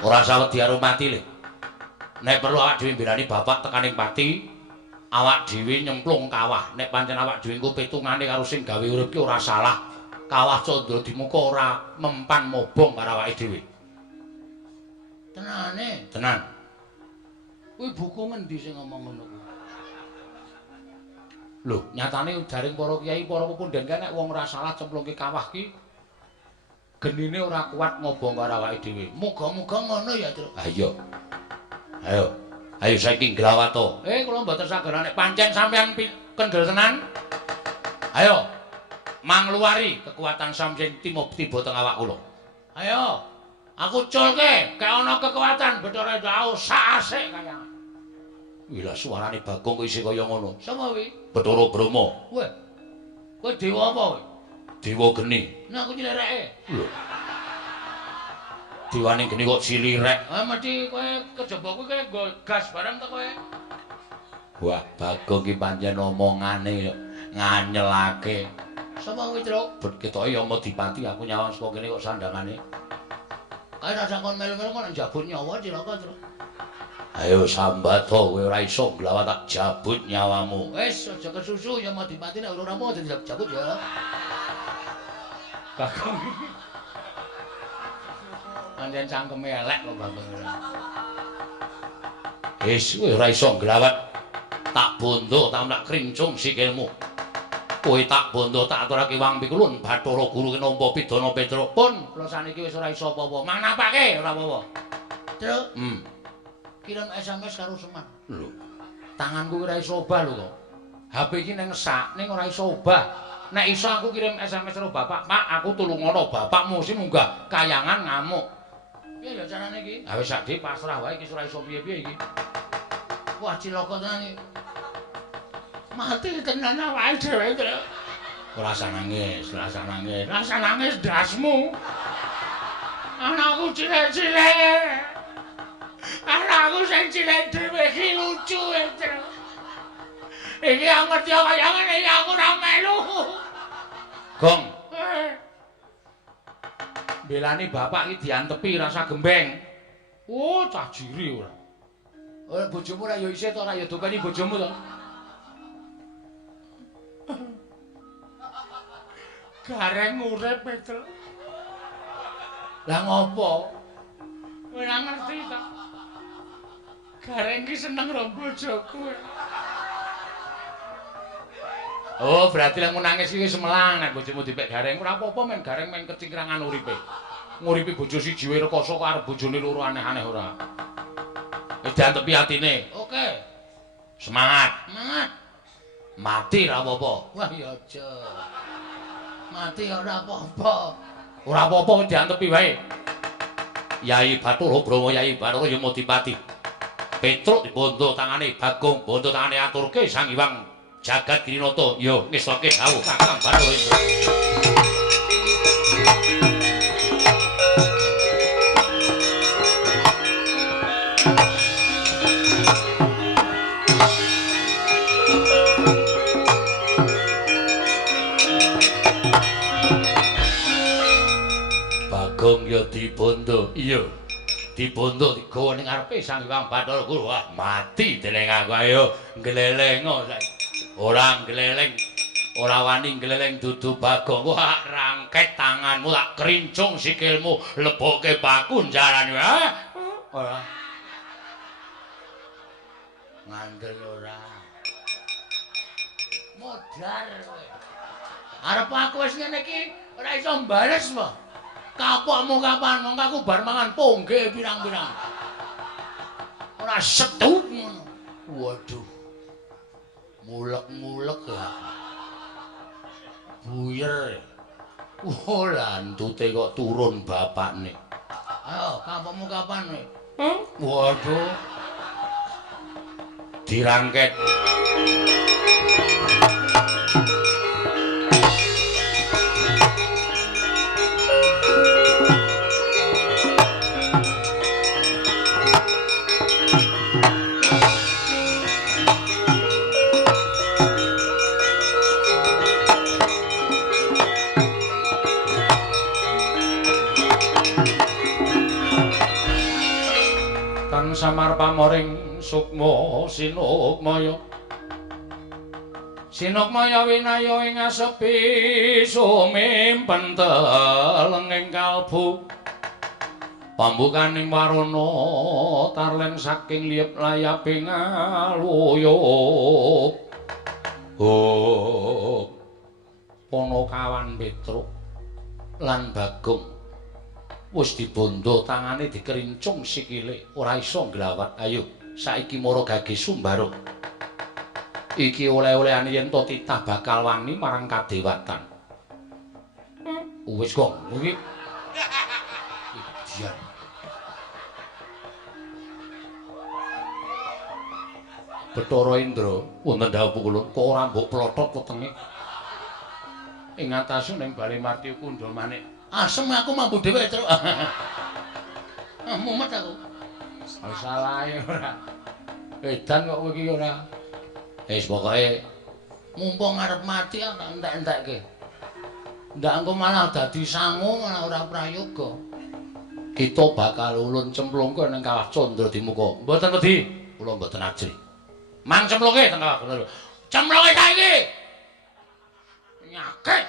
Ora usah wedi karo mati le. Nek perlu awak dhewe mbelani bapak tekaning pati, awak dhewe nyemplung kawah. Nek pancen awak dhewe engko petungane karo sing gawe urip ki ora salah. Kawah Candra di muka ora mempan mobong karo awake dhewe. Tenane? Tenan. Kuwi buku ngendi sing ngomong ngono kuwi? Lho, nyatane jaring para kiai, para pepundhen kae nek wong ora salah cemplungke kawah ki genine ora kuat ngobong karo awake dhewe. Muga-muga ngono ya, Tru. Ha iya. Ayo. Ayo saiki nglawato. Kula mboten saged nek pancen sampean kendel tenan. Ayo. Mangluari kekuatan sampeyan tiba teng awak kula. Ayo. Aku culke, kayak ana kekuatan Bathara Indra sak asik kaya. Wila suarane Bagong kok isih kaya ngono. Sapa kuwi? Bathara Brahma. Weh. Kowe dewa apa kowe? Dewa geni. Nah aku nyilireke. Lho. Dewane geni kok cilirek. Mesti kowe kejaba kowe nggo gas bareng to kowe. Wah, Bagong ki pancen omongane nganyelake. Sapa kuwi, Truk? Bet ketoke ya Madipati aku nyawang saka kene kok sandangane. Kae rasa kon melu-melu kok njabut nyawa cilaka, Truk. Ayo sambato kowe ora iso glawat tak jabut nyawamu. Wis aja kesusu ya Madipati nek ora mau dadi jabut ya. Bagong. Pancen cangkeme elek kok Bagong. Wis kowe ora iso glawat tak bondo tak krincung sikilmu. Kowe tak bondo tak aturake wang pikulun Bathara Guru nampa pidana Petruk. Pun kula saniki wis ora iso apa-apa. Manapake ora apa-apa. Truk. Kirim SMS karo Seman. Lho. Tanganku ora iso obah lho kok. HP iki ning sak ning ora iso obah. Nek iso aku kirim SMS karo bapak, "Pak, aku tulungono bapakmu sing munggah kayangan ngamuk." Piye ya carane iki? Ha wis sakdi pasrah wae iki ora iso piye-piye iki. Wah, cilaka tenan iki. Mati tenan awake dhewe, Truk. Ora usah nangis, ora usah nangis. Ora usah nangis dasmu. Anakku cilik-cilik. Anakku sing cilik dhewe iki lucu, Truk. Iki aku ngerti kaya ngene iki aku ora melu. Gong. Belani bapak iki diantepi rasa gembeng. Oh, cah jiri ora. Ora bojomu ora ya isih to ora ya dopeni bojomu to. Gareng urip, Truk. Lah ngopo? Ora ngerti ta. Gareng ki seneng karo bojoku. Oh, berarti lek nangis iki wis melang nek bojomu dipek gareng. Ora apa-apa men gareng men kecingkrangan uripe. Nguripi bojo siji wae rekoso karo bojone loro aneh-aneh ora. Wis diantepi atine. Oke. Semangat. Semangat. Mati ora apa-apa. Wah ya aja. Mati ora apa-apa. Ora apa-apa diantepi wae. Yai Bathara Brahma Yai Bathara ya Madipati. Petruk dibondo tangane Bagong, bondo tangane aturke Sang Hyang Jagat Grinata. Yo ngestoke dawuh Kakang Bathara Indra. Bagong ya dibondo. Iya. Dibondo digawa ning ngarepe Sang Hyang Bathara Guru. Wah, mati dening aku ayo nglelengo saiki. Ora gleleng. Ora wani gleleng dudu Bagong. Wah, rangket tanganmu tak krincung sikilmu, lebokke baku jarane. Ora. Ngandel ora. Modar kowe. Arep aku wis ngene iki ora iso mbales apa? Kapokmu kapan mongko aku bar mangan pongge pirang-pirang. Ora setup ngono. Waduh. Mulek-mulek ya. Buyer. Lah entute kok turun bapakne. Ayo, kapokmu kapan kowe? Waduh. Dirangket. Kang samar pamoring sukma sinukmaya sinukmaya winaya ing asepi sumimpen telenging kalbu pambukaning warana tarlen saking liyep layaping aluyup Panakawan Petruk lan Bagong wis dibondo tangane dikerincung sikile ora iso nglawat. Ayo saiki mara gage Sumbara iki oleh-olehane yen to titah bakal wani marang kadewatan. Wis kok iki idian Bathara Indra wonten dawuh pukulun kok ora mbok plothot wetenge ing atas ning bali Marti Kundha manik. Asem aku mampu dhewe, Truk. Mumet aku. Salah ora. Edan kok kowe iki ora. Wis pokoke mumpung arep mati tak entek-entekke. Ndak engko malah dadi sangu malah ora prayoga. Kita bakal ulun cemplungke ning Kawah Candra Dimuka. Mboten wedi, kula mboten ajri. Mang cemplungke teng Kawah Candra. Cemplungke saiki. Nyakit.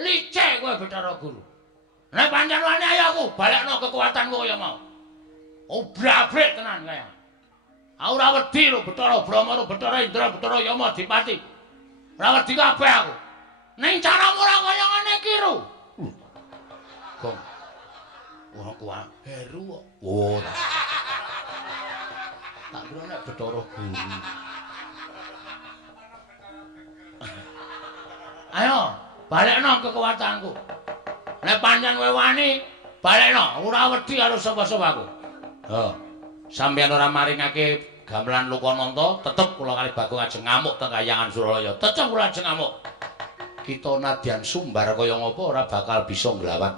Licik kowe Bathara Guru. Nek pancen wani ayo aku balekno kekuatanku kaya mau. Obrak-abrik tenan kaya. Aku ora wedi lho Bathara Brahma, Bathara Indra, Bathara Yama Dipati. Ora wedi kabeh aku. Ning caramu ora kaya ngene iki lho. Gong. Wah kuwi heru kok. Oh. Tak kira nek Bathara Guru. Ayo balekno kekuatanku. Nek pancen kowe wani, balekno, ora wedi karo sapa-sapaku. Heeh. Sampeyan ora maringake gamelan Lokananta, tetep kula kali Bagong ajeng ngamuk teng Kahyangan Suralaya. Tetep kula ajeng ngamuk. Kita nadyan sumbar kaya ngapa ora bakal bisa nglawat.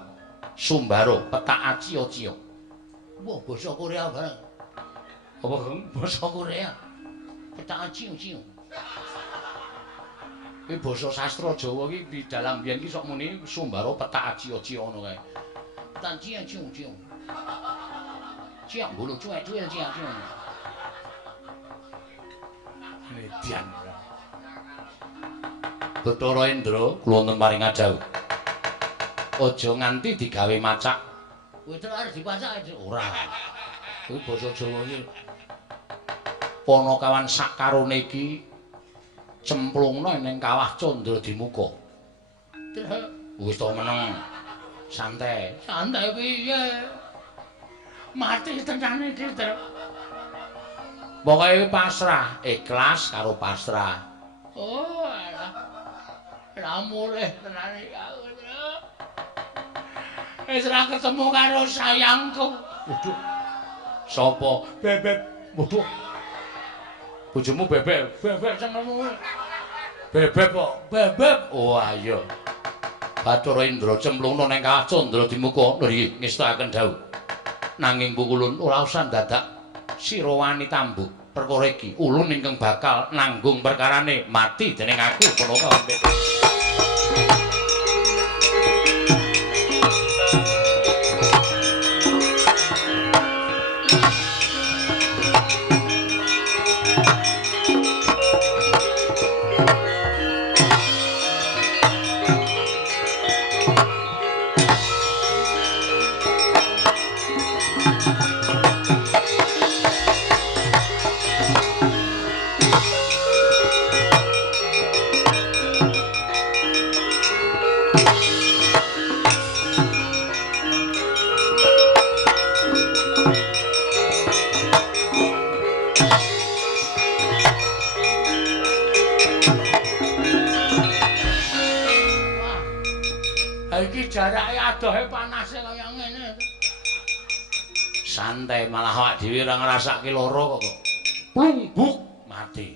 Sumbara petak aciya-ciya. Wah, basa Korea bareng. Apa, Geng? Basa Korea. Petak aciya-ciya. Iki basa sastra Jawa iki bidalang biyen iki sok muni Sumbara petak aciya-ciya ngono kae. Petak aciya-ciya. Ciang bulu cuek-cuek ciang. Edian. Bathara Indra kula wonten maring adhawuh. Aja nganti digawe macak. Kowe terus arep dipacak ora. Kuwi basa Jawa iki. Panakawan sakarone iki cemplungna ning Kawah Candra Dimuka. Wis to meneng. Santai. Santai piye? Mati tenane iki, Truk. Pokoke pasrah, ikhlas karo pasrah. Oh, alah. Lah mulih tenane aku, Truk. Wis ora ketemu karo sayangku. Waduh. Sapa? Bebek. Waduh. Bojomu bebek, bebek senengmu. Bebek kok, bebek. Oh ayo. Bathara Indra cemplungna ning Kawah Candra Dimuka. Lho iki ngestakaken dawuh. Nanging pukulun ora usah dadak sira wani tambuk. Perkara iki ulun ingkang bakal nanggung perkarane mati dening aku Panakawan Petruk. jarake adohe panase kaya ngene. Santai malah awak dhewe ora ngrasake lara kok. Buk mati.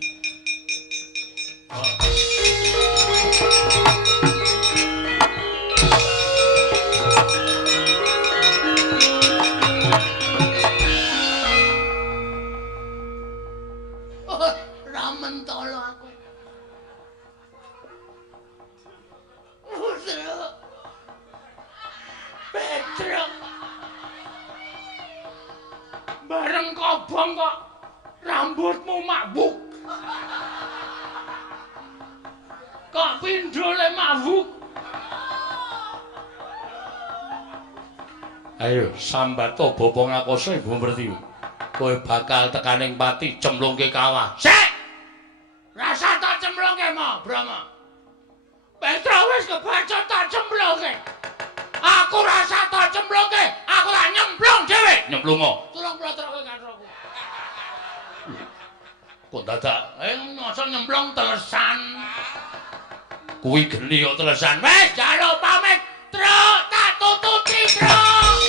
Ramentolo aku. Petruk. Bareng kobong kok rambutmu mabuk. Kok pindhole mabuk. Ayo sambato bapa ngakoso Ibu Merti. Kowe bakal tekaning pati cemplungke kawah. Sik. Rasa tak cemplungke mo, Brama. Petra wis kebaca tak cemplungke. Aku rasa tak cemplungke, aku tak nyemplung dhewe. Nyemplungo. Tulung plotroke katroku. Kok dadak masa nyemplung telesan. Kuwi geni kok telesan. Wis jaluk pamit, Truk, tak tututi, Truk.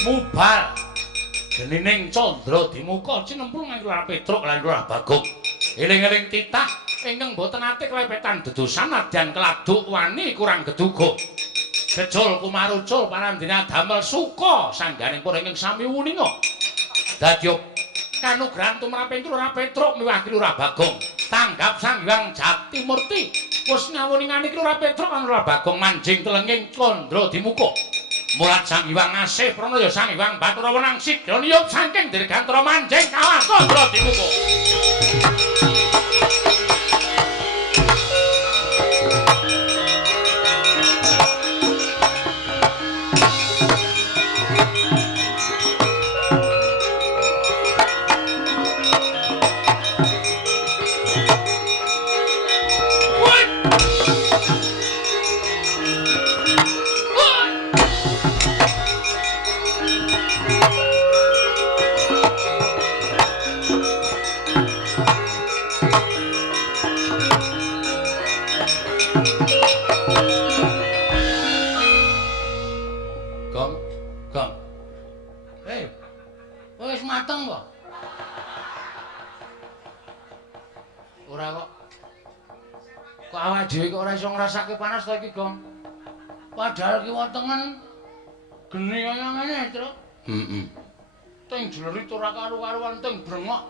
Mubal genining Candra Dimuka cinemplung ing Lurah Petruk lan Lurah Bagong. Eling-eling titah ingkang boten ate klepetan dedosan nadyan keladuk wani kurang geduga. Gejol kumarucul parandina damel suka sangganipun ingkang sami wuninga. Dadya kanugrahan tumraping Lurah Petruk miwah Lurah Bagong. Tanggap Sang Hyang Jatimurti wis ngawuningani Lurah Petruk lan Lurah Bagong manjing telenging Candra Dimuka. Mulat Sang Hyang Asih Pranaya Sang Hyang Bathara Wenang Sidra niyup saking dirgantara manjing kawah Candra Dimuka. Ngrasake panas ta iki, Gong? Padahal kiwa tengen geni kaya ngene, Truk. Heeh. Teng jlerit ora karu-karuan teng brengok.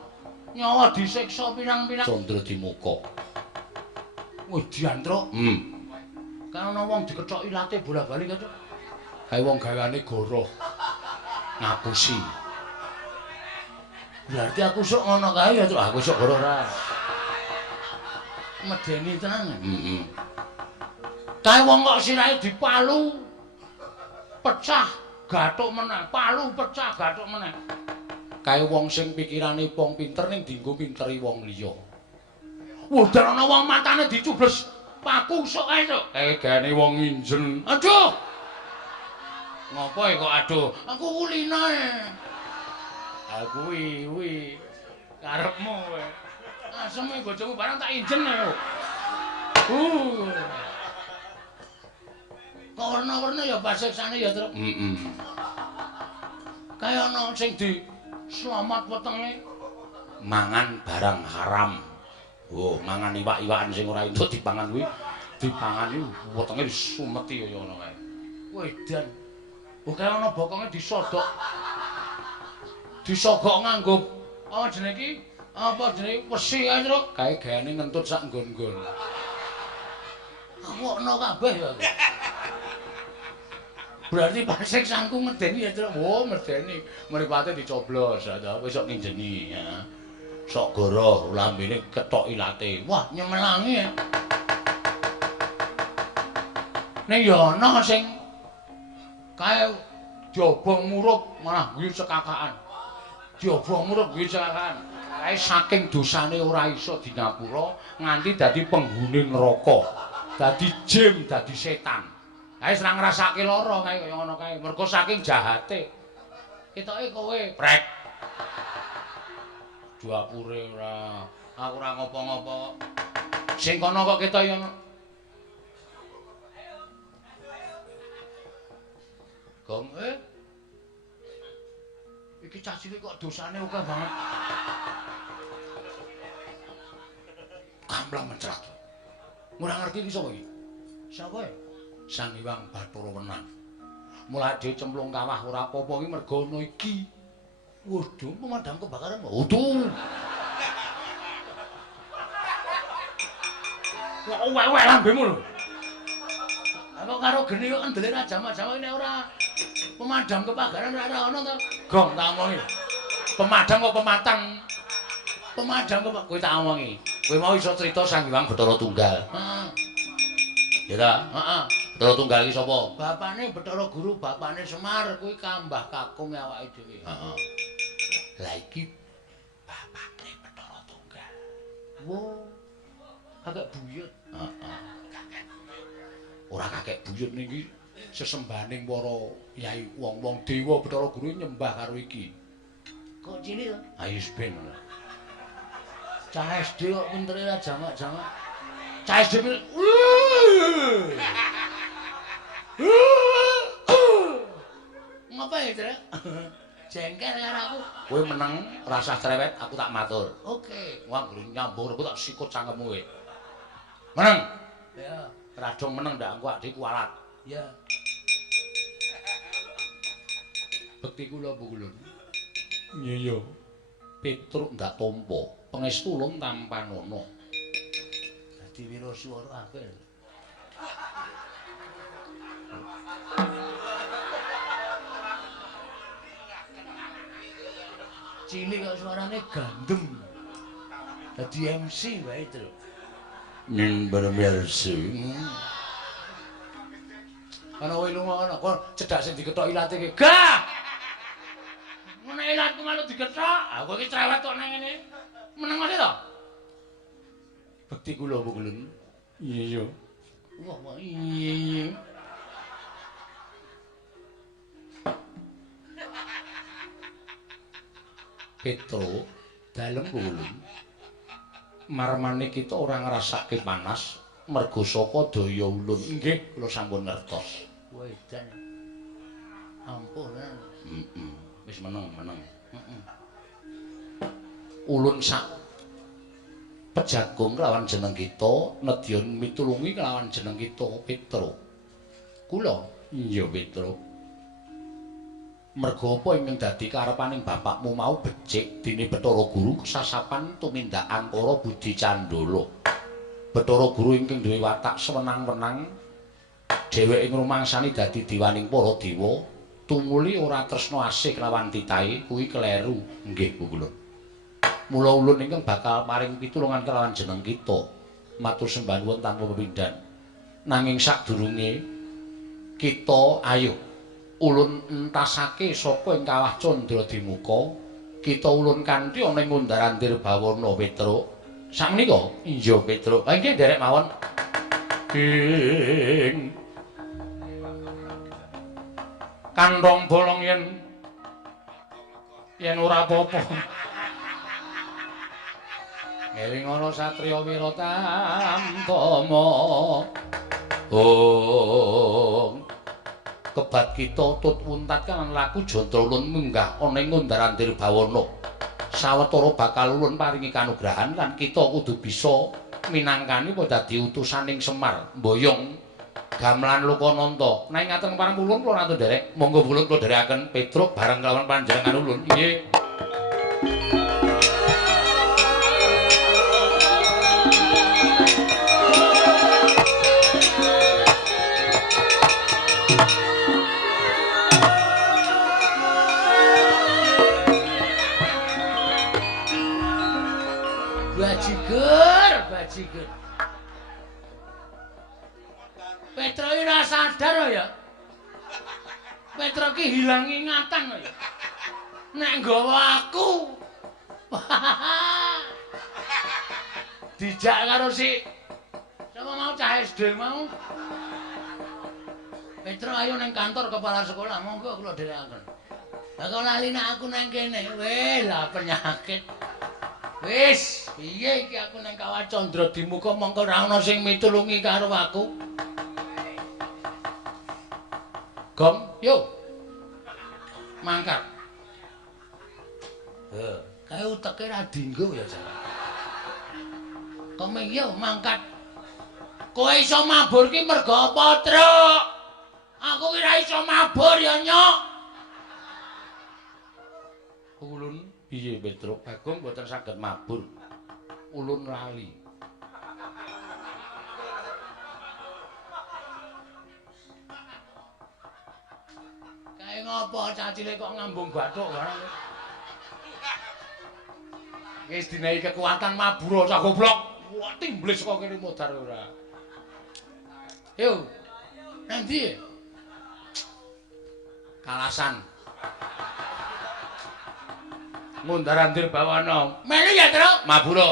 Nyawa disiksa pirang-pirang. Candra Dimuka. Wih, dian, Truk. Kan ana wong dikethoki late bola-bali, Truk. Kae wong gaweane goroh. Ngapusi. Berarti aku sok ngono kae ya, Truk. Aku sok goroh ra. Medeni tenan. Heeh. Kae wong kok sirahe dipalu pecah gathuk meneh, palu pecah gathuk meneh. Kae wong sing pikirane wong pinter ning dienggo pinteri wong liya. Wah, dan ana wong matane dicubles paku sok ae, Cuk. Kae gane wong injen. Aduh. Ngopo kok aduh? Aku kulinae. Aku kuwi karepmu kowe. Aseme bojomu barang tak injen yo. Warna-warna ya basiksane ya, Truk. Heeh. Kaya ana sing di slamet wetenge mangan barang haram. Oh, mangan iwak-iwakan sing ora entuk dipangan kuwi, dipangan iki wetenge disumeti kaya ngono kae. Wedan. Oh, kaya ana bokonge disodok. Disogok nganggo apa jenenge iki? Apa jenenge wesi kae, Truk? Kae gaene ngentut sak nggon-nggon. Awokno kabeh ya. Berarti pasek sangku medeni ya, Truk. Oh, medeni. Mripate dicoblos, ta wis sok nginjeni ya. Sok goroh lambene ketok ilate. Wah, nyemelangi ya. Ning ya ana sing kae diobong murup malah guyu cekakaan. Diobong murup guyu cekakaan. Kae saking dosane ora iso dinapura nganti dadi penghuni neraka. Dadi jim, dadi setan. Kae ora ngrasake lara kae kaya ngono kae. Mergo saking jahate. Ketoke kowe prek. Duapure ora. Aku ora ngopo-ngopo. Sing kono kok ketok ya. Gong iki cah cilik kok dosane akeh banget. Kamplang mencrat. Ora ngerti iki sapa iki? Sapa ya? Sang Hyang Bathara Wenang. Mulai dhewe cemplung kawah ora apa-apa iki mergo ana iki. Waduh, pemadam kebakaran. Waduh. Kok wek-wek lambemu lho. Apa karo geni kok endele ra jamak-jamak nek ora pemadam kebakaran ora ono to. Gong tak omongi. Pemadam kok pematang. Pemadam kok kowe tak omongi. Kowe mau iso crita Sang Hyang Bathara Tunggal. Heeh. Ya ta? Heeh. Bathara Tunggal iki sapa? Bapane Bathara Guru, bapane Semar, kuwi kambah kakung awake dhewe. Heeh. Lah iki bapake Bathara Tunggal. Wo. Kakek buyut. Heeh. Ora kakek buyut niki sesembahaning para yai wong-wong dewa Bathara Guru nyembah karo iki. Kok cilik to? Ayo ben. Cah SD kok pintere ra jamak-jamak. Cah SD ngapa ya, Trek? Jengkel karo aku. Kowe meneng rasah cerewet, aku tak matur. Oke, wong nyambung rembug tak sikut cangkemmu kowe. Meneng. Ya. Radong meneng ndak engko adikku kualat. Ya. Bekti kula Bulun. Iya. Petruk ndak tampa, pangestu ulun tampanono. Dadi wiraswara akeh. Cilik kok suarane gandem. Dadi MC wae, Truk. Ning bermersi. Ana kowe lunga ana kok cedhak sing diketok ilate iki. Gah! Ngono ilatku malu diketok. Aku iki cerewet kok nang ngene. Meneng male to? Bekti kula Bulun. Iya. Wah, iya. Petro dalem Bulun. Marmane kita ora ngrasake panas mergo saka daya ulun. Nggih, kula sampun ngertos. Wedan. Ampun. Wis meneng. Ulun sak pejagung kelawan jeneng kita, nedya mitulungi kelawan jeneng kita Petro. Kula, iya Petro. Mergo apa ingkang dadi karepaning bapakmu mau becik dene Bathara Guru kesasapan tumindak angkara budi candala. Bathara Guru ingkang duwe watak sewenang-wenang dheweke ngrumangsani dadi diwaning para dewa, tumuli ora tresna asih kelawan titahe kuwi kleru. Nggih, Bu Kula. Mula ulun ingkang bakal maring pitulungan kelawan jeneng kita. Matur sembah nuwun tanpa pepindhan. Nanging sadurunge kita ayo ulun entasake saka ing kawah Candra Dimuka, kita ulun kanthi ana ing Ngundarandir Bawana Petruk. Sakmenika? Iya, Petruk. Ha nggih nderek mawon. Ing kantong bolong yen ora apa-apa. Eling ana satriya Wiratama. Kebat kita tut wuntat kan laku Jandra ulun munggah ana ing Ngundarandir Bawana. Sawetara bakal ulun paringi kanugrahan lan kita kudu bisa minangkani apa dadi utusaning Semar mboyong gamelan Lokananta. Nanging ngaten parang ulun kula natun nderek, monggo ulun kula dherekaken Petruk bareng kelawan panjenengan ulun. Nggih. Bajigur. Petro iki ora sadar ya. Petro iki hilang ingatan ya. Nek nggawa aku Dijak karo si sama mau cah SD mau. Petro ayo nang kantor kepala sekolah monggo kula dherekaken. Lah kok lali nek aku nang kene. Weh, lah penyakit. Wis, piye iki aku nang Kawah Candra di muka mongko ora ana sing mitulungi karo aku. Gom, yo. Mangkat. Kae uteke ra dinggo ya, Jan. Komeng yo mangkat. Kowe iso mabur ki mergo apa, Truk? Aku ki ra iso mabur ya, Nyok. Ulun piye, Petruk? Bagong mboten saged mabur. Ulun lali. Kae ngopo cacile kok ngambung bathuk barang. Wis dinehi kekuatan mabur cah goblok. Wah, timblis kok kene modar ora. Yo. Nang ndi? Kalasan. Mundarandir bawana. Melu ya, Truk? Mabura.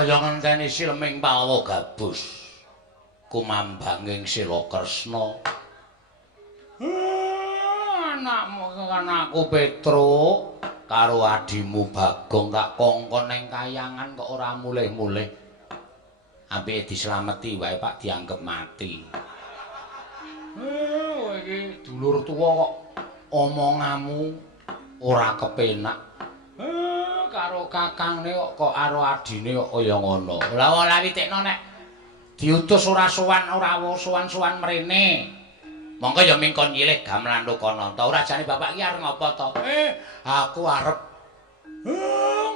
Kaya ngenteni silming Pallawa gabus kumambanging Sila Kresna. Anakmu kan aku Petruk karo adimu Bagong tak kongkon ning kayangan kok ora mulih-mulih. Apike dislameti wae Pak dianggep mati. Kowe iki dulur tuwa kok omonganmu ora kepenak. Karo kakangne kok karo adine kok kaya ngono. Lah ora witekno nek diutus ora sowan-sowan mrene. Monggo ya mingkon nyilih gamelan Lokananta. Ora jane bapak iki arep ngopo to? Aku arep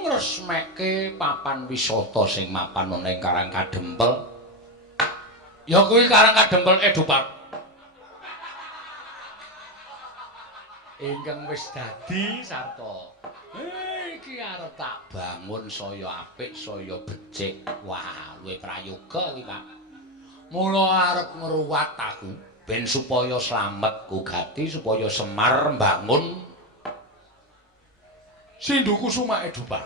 ngresmekke papan wisata sing mapan ana ing Karang Kadempel. Ya kuwi Karang Kadempel Edupark. Ingkang wis dadi sarta iki arep tak bangun saya apik saya becik. Wah, luwih prayoga iki, Pak. Mula arep ngruwat aku ben supaya slamet kugati supaya Semar mbangun Sinduku Suma Edupark.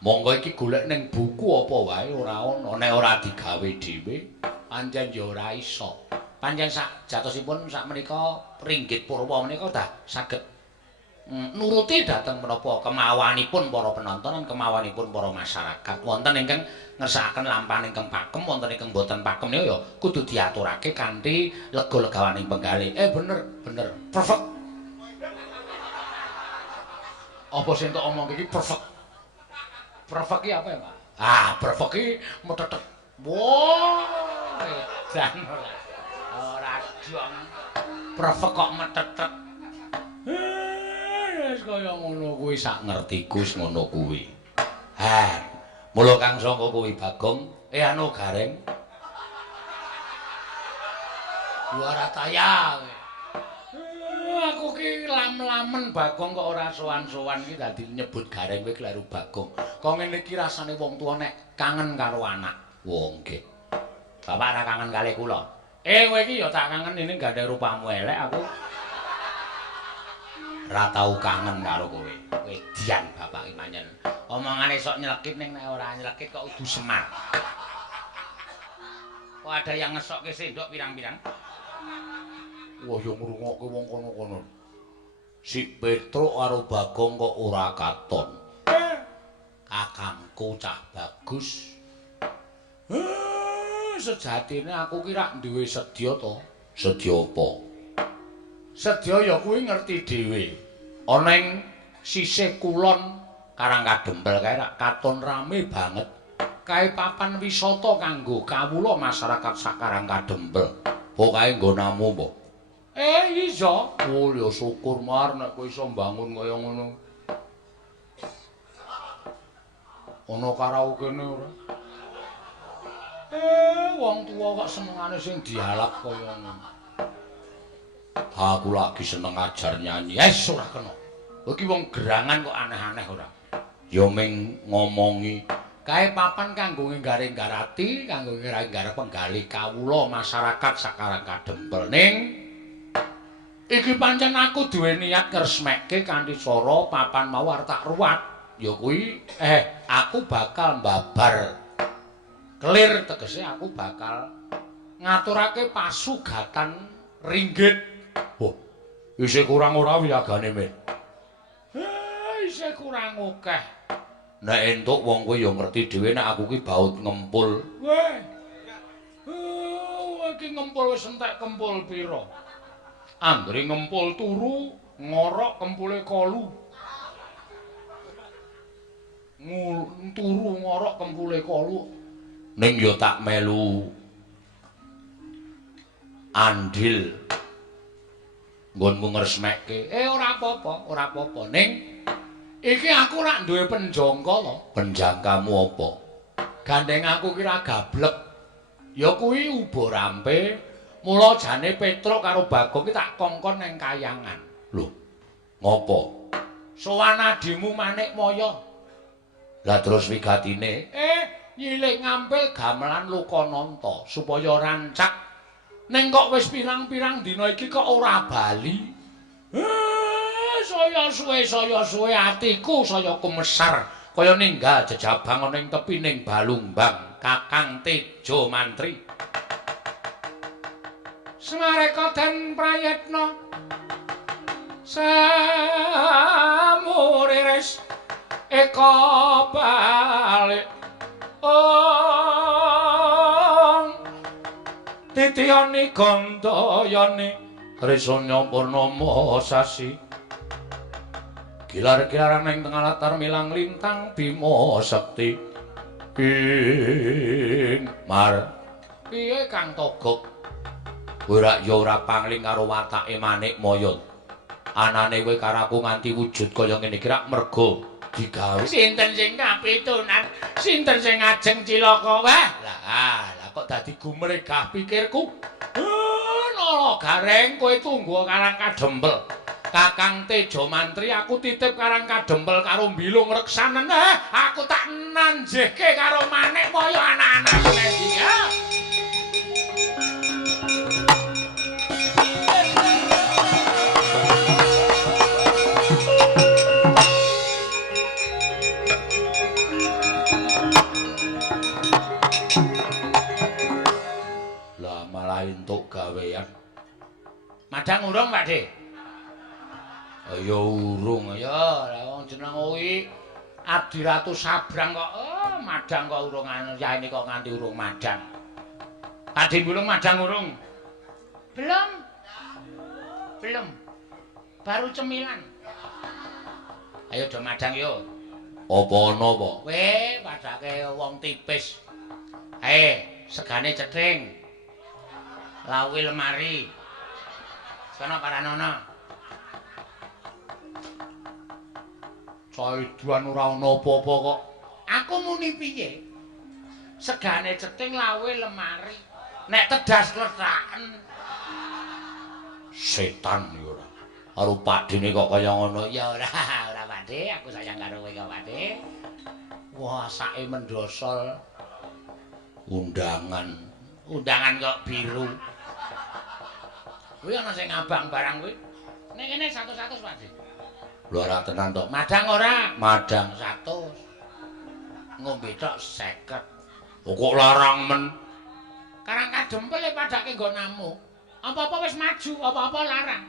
Monggo iki golek ning buku apa wae ora ana nek ora digawe dhewe pancen ya ora iso. Pancen sak jatosipun sak menika ringgit purwa menika dah saged nuruti dhateng menapa kemawanipun para penonton lan kemawanipun para masyarakat. Wonten ingkang ngersakaken lampahan ingkang pakem, wonten ingkang boten pakem niku ya kudu diaturake kanthi lega-legawaning penggalih. Bener. Perfect. Apa sing tak omong iki perfect. Perfect iki apa ya, Pak? Perfect iki metetet. Wah, edan ora. Dong. Prefek kok metetet. Wis kaya ngono kuwi sak ngertiku wis ngono kuwi. Mula kang sangka kuwi Bagong, anu Gareng. Warataya. Aku ki lam-lamen Bagong kok ora sowan-sowan ki dadi nyebut Gareng kowe kleru Bagong. Kok ngene iki rasane wong tuwa nek kangen karo anak. Wong nggih. Bapak ora kangen kalih kula. Kowe iki ya tak kangen ini gandeng rupamu elek aku. Ora tau kangen karo kowe. Wedian bapak iki manyen. Omongane sok nyelekit ning nek ora nyelekit kok udu semar. Kok ada yang ngesokke sendok pirang-pirang? Wah, yo ngrungokke wong kono-kono. Si Petruk karo Bagong kok ora katon. Kakangku cah bagus. Sejatine aku ki rak duwe sedya to. Sedya apa? Sedya ya kuwi ngerti dhewe. Ana ing sisih kulon Karangkadempel kae rak katon rame banget. Kae papan wisata kanggo kawula masyarakat sak Karangkadempel. Pokoke nggonamu mbok. Iya. Oh, ya syukur mar nek kowe iso mbangun kaya ngono. Ana karaokene ora? Wong tuwa kok senengane sing dialap kaya ngono. Aku lagi seneng ajar nyanyi. Ora kena. Kowe iki wong gerangan kok aneh-aneh ora? Ya ming ngomongi kae papan kanggo nggareng-garati, kanggo nggareng penggali kawula masyarakat sak Karangkadempel ning iki pancen aku duwe niat ngresmekke kanthi cara papan mau arep tak ruwat. Ya kuwi aku bakal mbabar. Clear tegese aku bakal ngaturake pasugatan ringgit. Oh, isih kurang ora wiyagane, Men? Isih kurang akeh. Nek entuk wong kowe ya ngerti dhewe nek aku ki baut ngempul. Weh. Iki ngempul wis entek kempul pira? Anggere ngempul turu, ngorok kempule kolu. Turu ngorok kempule kolu. Ning ya tak melu andil nggonmu ngresmekke. Ora apa-apa. Ning iki aku rak duwe penjangka lho. Penjangkamu apa? Gandeng aku kira gablek. Ya kuwi uba rampe. Mula jane Petruk karo Bagong ki tak kongkon ning kayangan. Lho, ngopo? Sowan adimu Manik Maya. Lah terus wigatine? Nyilik ngampil gamelan Lokananta supaya rancak. Ning kok wis pirang-pirang dina iki kok ora bali. Saya suwe atiku saya kumesar kaya ninggal jejabang ana ing tepining Balumbang Kakang Tejo Mantri. Semareka den prayetna samuriris eka balik titiyani gandayani trisanya purnama sasi gilar-gilaran ing tengah latar milang lintang Bima Sekti ing mar piye Kang Togok ora ya ora pangling karo watake Manik Maya anane kowe karo aku nganti wujud kaya ngene iki rak merga digawe sinten sing kapitunan sinten sing ajeng cilaka wah lah kok dadi gumregah pikirku nala Gareng kowe tunggu Karangkadempel Kakang Tejo Mantri aku titip Karangkadempel karo mbilung reksanen aku tak nanjehke karo Manik Maya anak-anak endi ya. Lah malah entuk gawean. Madang urung, Pakde? Ya urung ya, lah wong jeneng kuwi Adi Ratu Sabrang kok madang kok urung yaene kok nganti urung madang. Pakde bulung madang urung? Belum. Baru cemilan. Ayo do madang yo. Apa ana apa? Weh, padake wong tipis. Segane cething. Lawi lemari. Sono Paranana. Caiduan ora ana apa-apa kok. Aku muni piye? Segane ceting lawe lemari. Nek tedas letaken. Setan ya ora. Karo Pakdene kok kaya ngono. Ya ora Pakde, aku sayang karo kowe kok Pakde. Wah, sake mendosol. Undangan kok biru. Kuwi ana sing abang barang kuwi. Nek kene 100 Pakde. Lho ora tenan to. Madang ora? Madang 100. Ngombe tok 50. Kok larang men? Karang kadempel padake nggo namu. Apa-apa wis maju, apa-apa larang.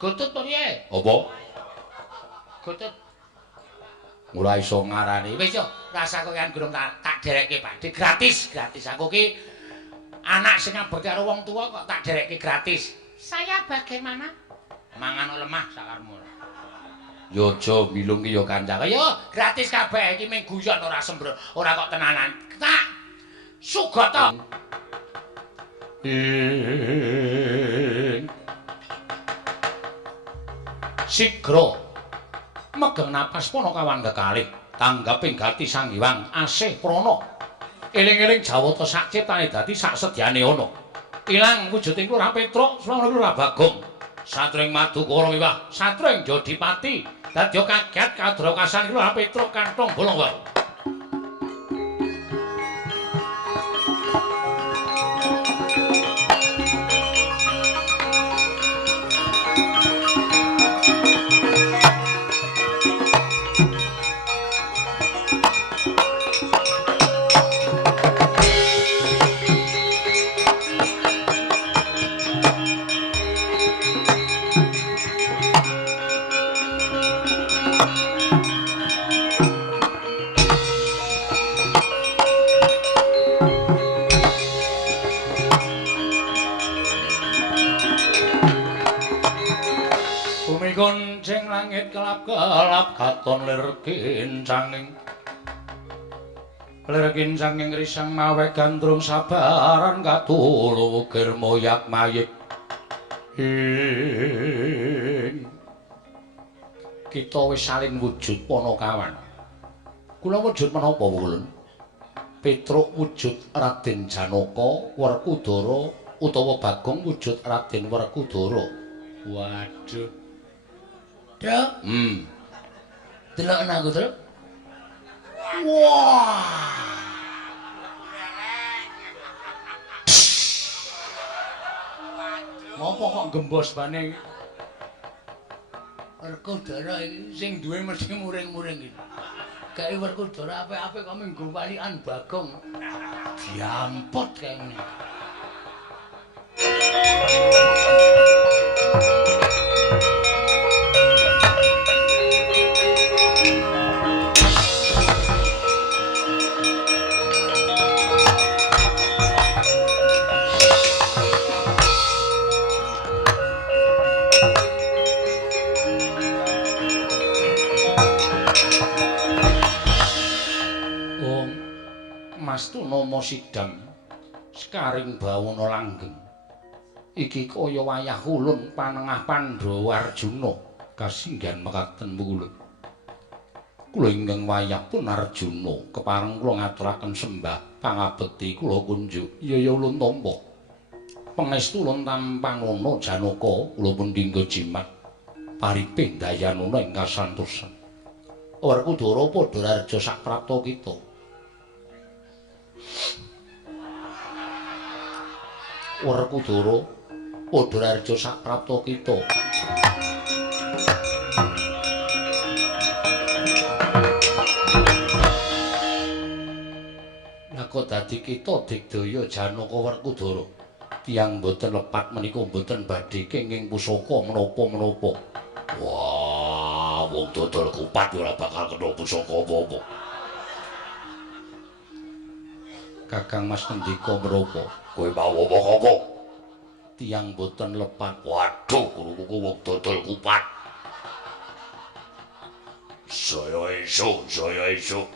Gotut to piye? Apa? Gotut. Ora iso ngarani. Wis yo, rasa kowean gurung tak derekke Pakde gratis. Aku ki anak sing abot karo wong tuwa kok tak derekke gratis. Saya bagaimana? Mangan lemah sakarmu. Yo aja milung ki yo kancaku. Yo gratis kabeh iki mung guyon ora sembrono, ora kok tenanan. Tak sugata. Sigra megeng napas Panakawan kekalih tanggaping gati Sang Hyang asih prana. Eling-eling jawata sak ciptane dadi sak sedyane ana. Ilang wujuding Lurah Petruk, Lurah Bagong. Satring Madukara miwah, satring Jodipati. Dadya kaget kadrokasan Lurah Petruk kantong bolong wae. Gonceng langit kelap-kelap katon lir kincanging risang mawek gandrung sabaran katulu ukir moyak mayik kita wis saling wujud Panakawan. Kula wujud menapa Wulun? Petruk wujud Raden Janaka Werkudara utawa Bagong wujud Raden Werkudara. Waduh. Truk. Delokna aku, Truk. Wah. Ngopo kok gembos bane? Werkudara iki sing duwe mesti muring-muring iki. Gawe Werkudara apik-apik kok minggu walikan Bagong. Diampot kae ngene. Astuna sidang sekaring bawana langgeng iki kaya wayah ulun panengah Pandhawa Arjuna kasinggihan mekaten kula. Kula ingkang wayah pun Arjuna kepareng kula ngaturaken sembah pangabekti kula kunjuk yaya ulun tampa pangestu ulun tampanana Janaka kula pun dinggo jimat pariping dayanana ing kasantosan Werkudara padha raja saprapta kita. Werkudara padha raja saprapta kita. Naka dadi kita digdaya Janaka Werkudara. Tiyang boten lepat menika boten badhe kenging pusaka menapa-menapa. Wah, wong dodol kupat ora bakal kena pusaka apa-apa. Kakang Mas ngendika menapa? Kowe mau apa? Tiyang boten lepat. Waduh, krungu wong dodol kupat. Saya esuk.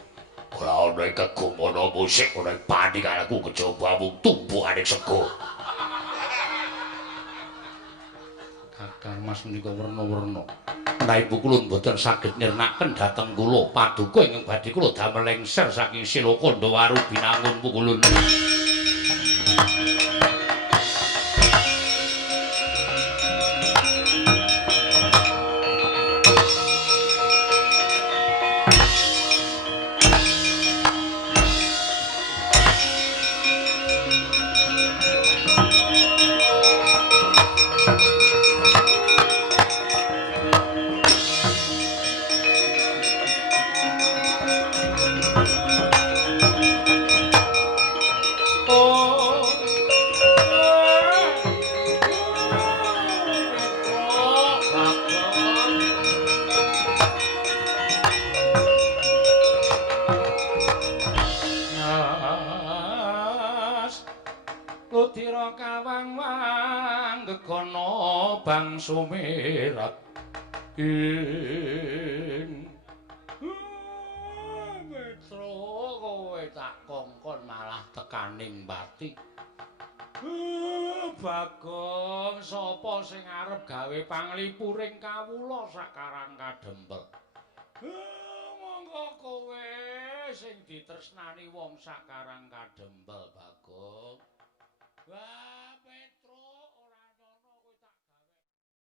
Ora ana kegumana musik, ora paning aku kejaba mung tumpukaning sego. Kakang Mas menika werna-werna. Naibu kula mboten saged nirnaken dhateng kula paduka ingkang badhe kula damel lengser saking Silakanda Waru binangun pukulun. Udira kawang-wang gegono bang sumirat ing Petro kowe tak kongkon malah tekaning batik. Bagong sapa sing arep gawe panglipuring kawula sakarang kadempel. Monggo kowe sing ditresnani wong sakarang kadempel Bagong.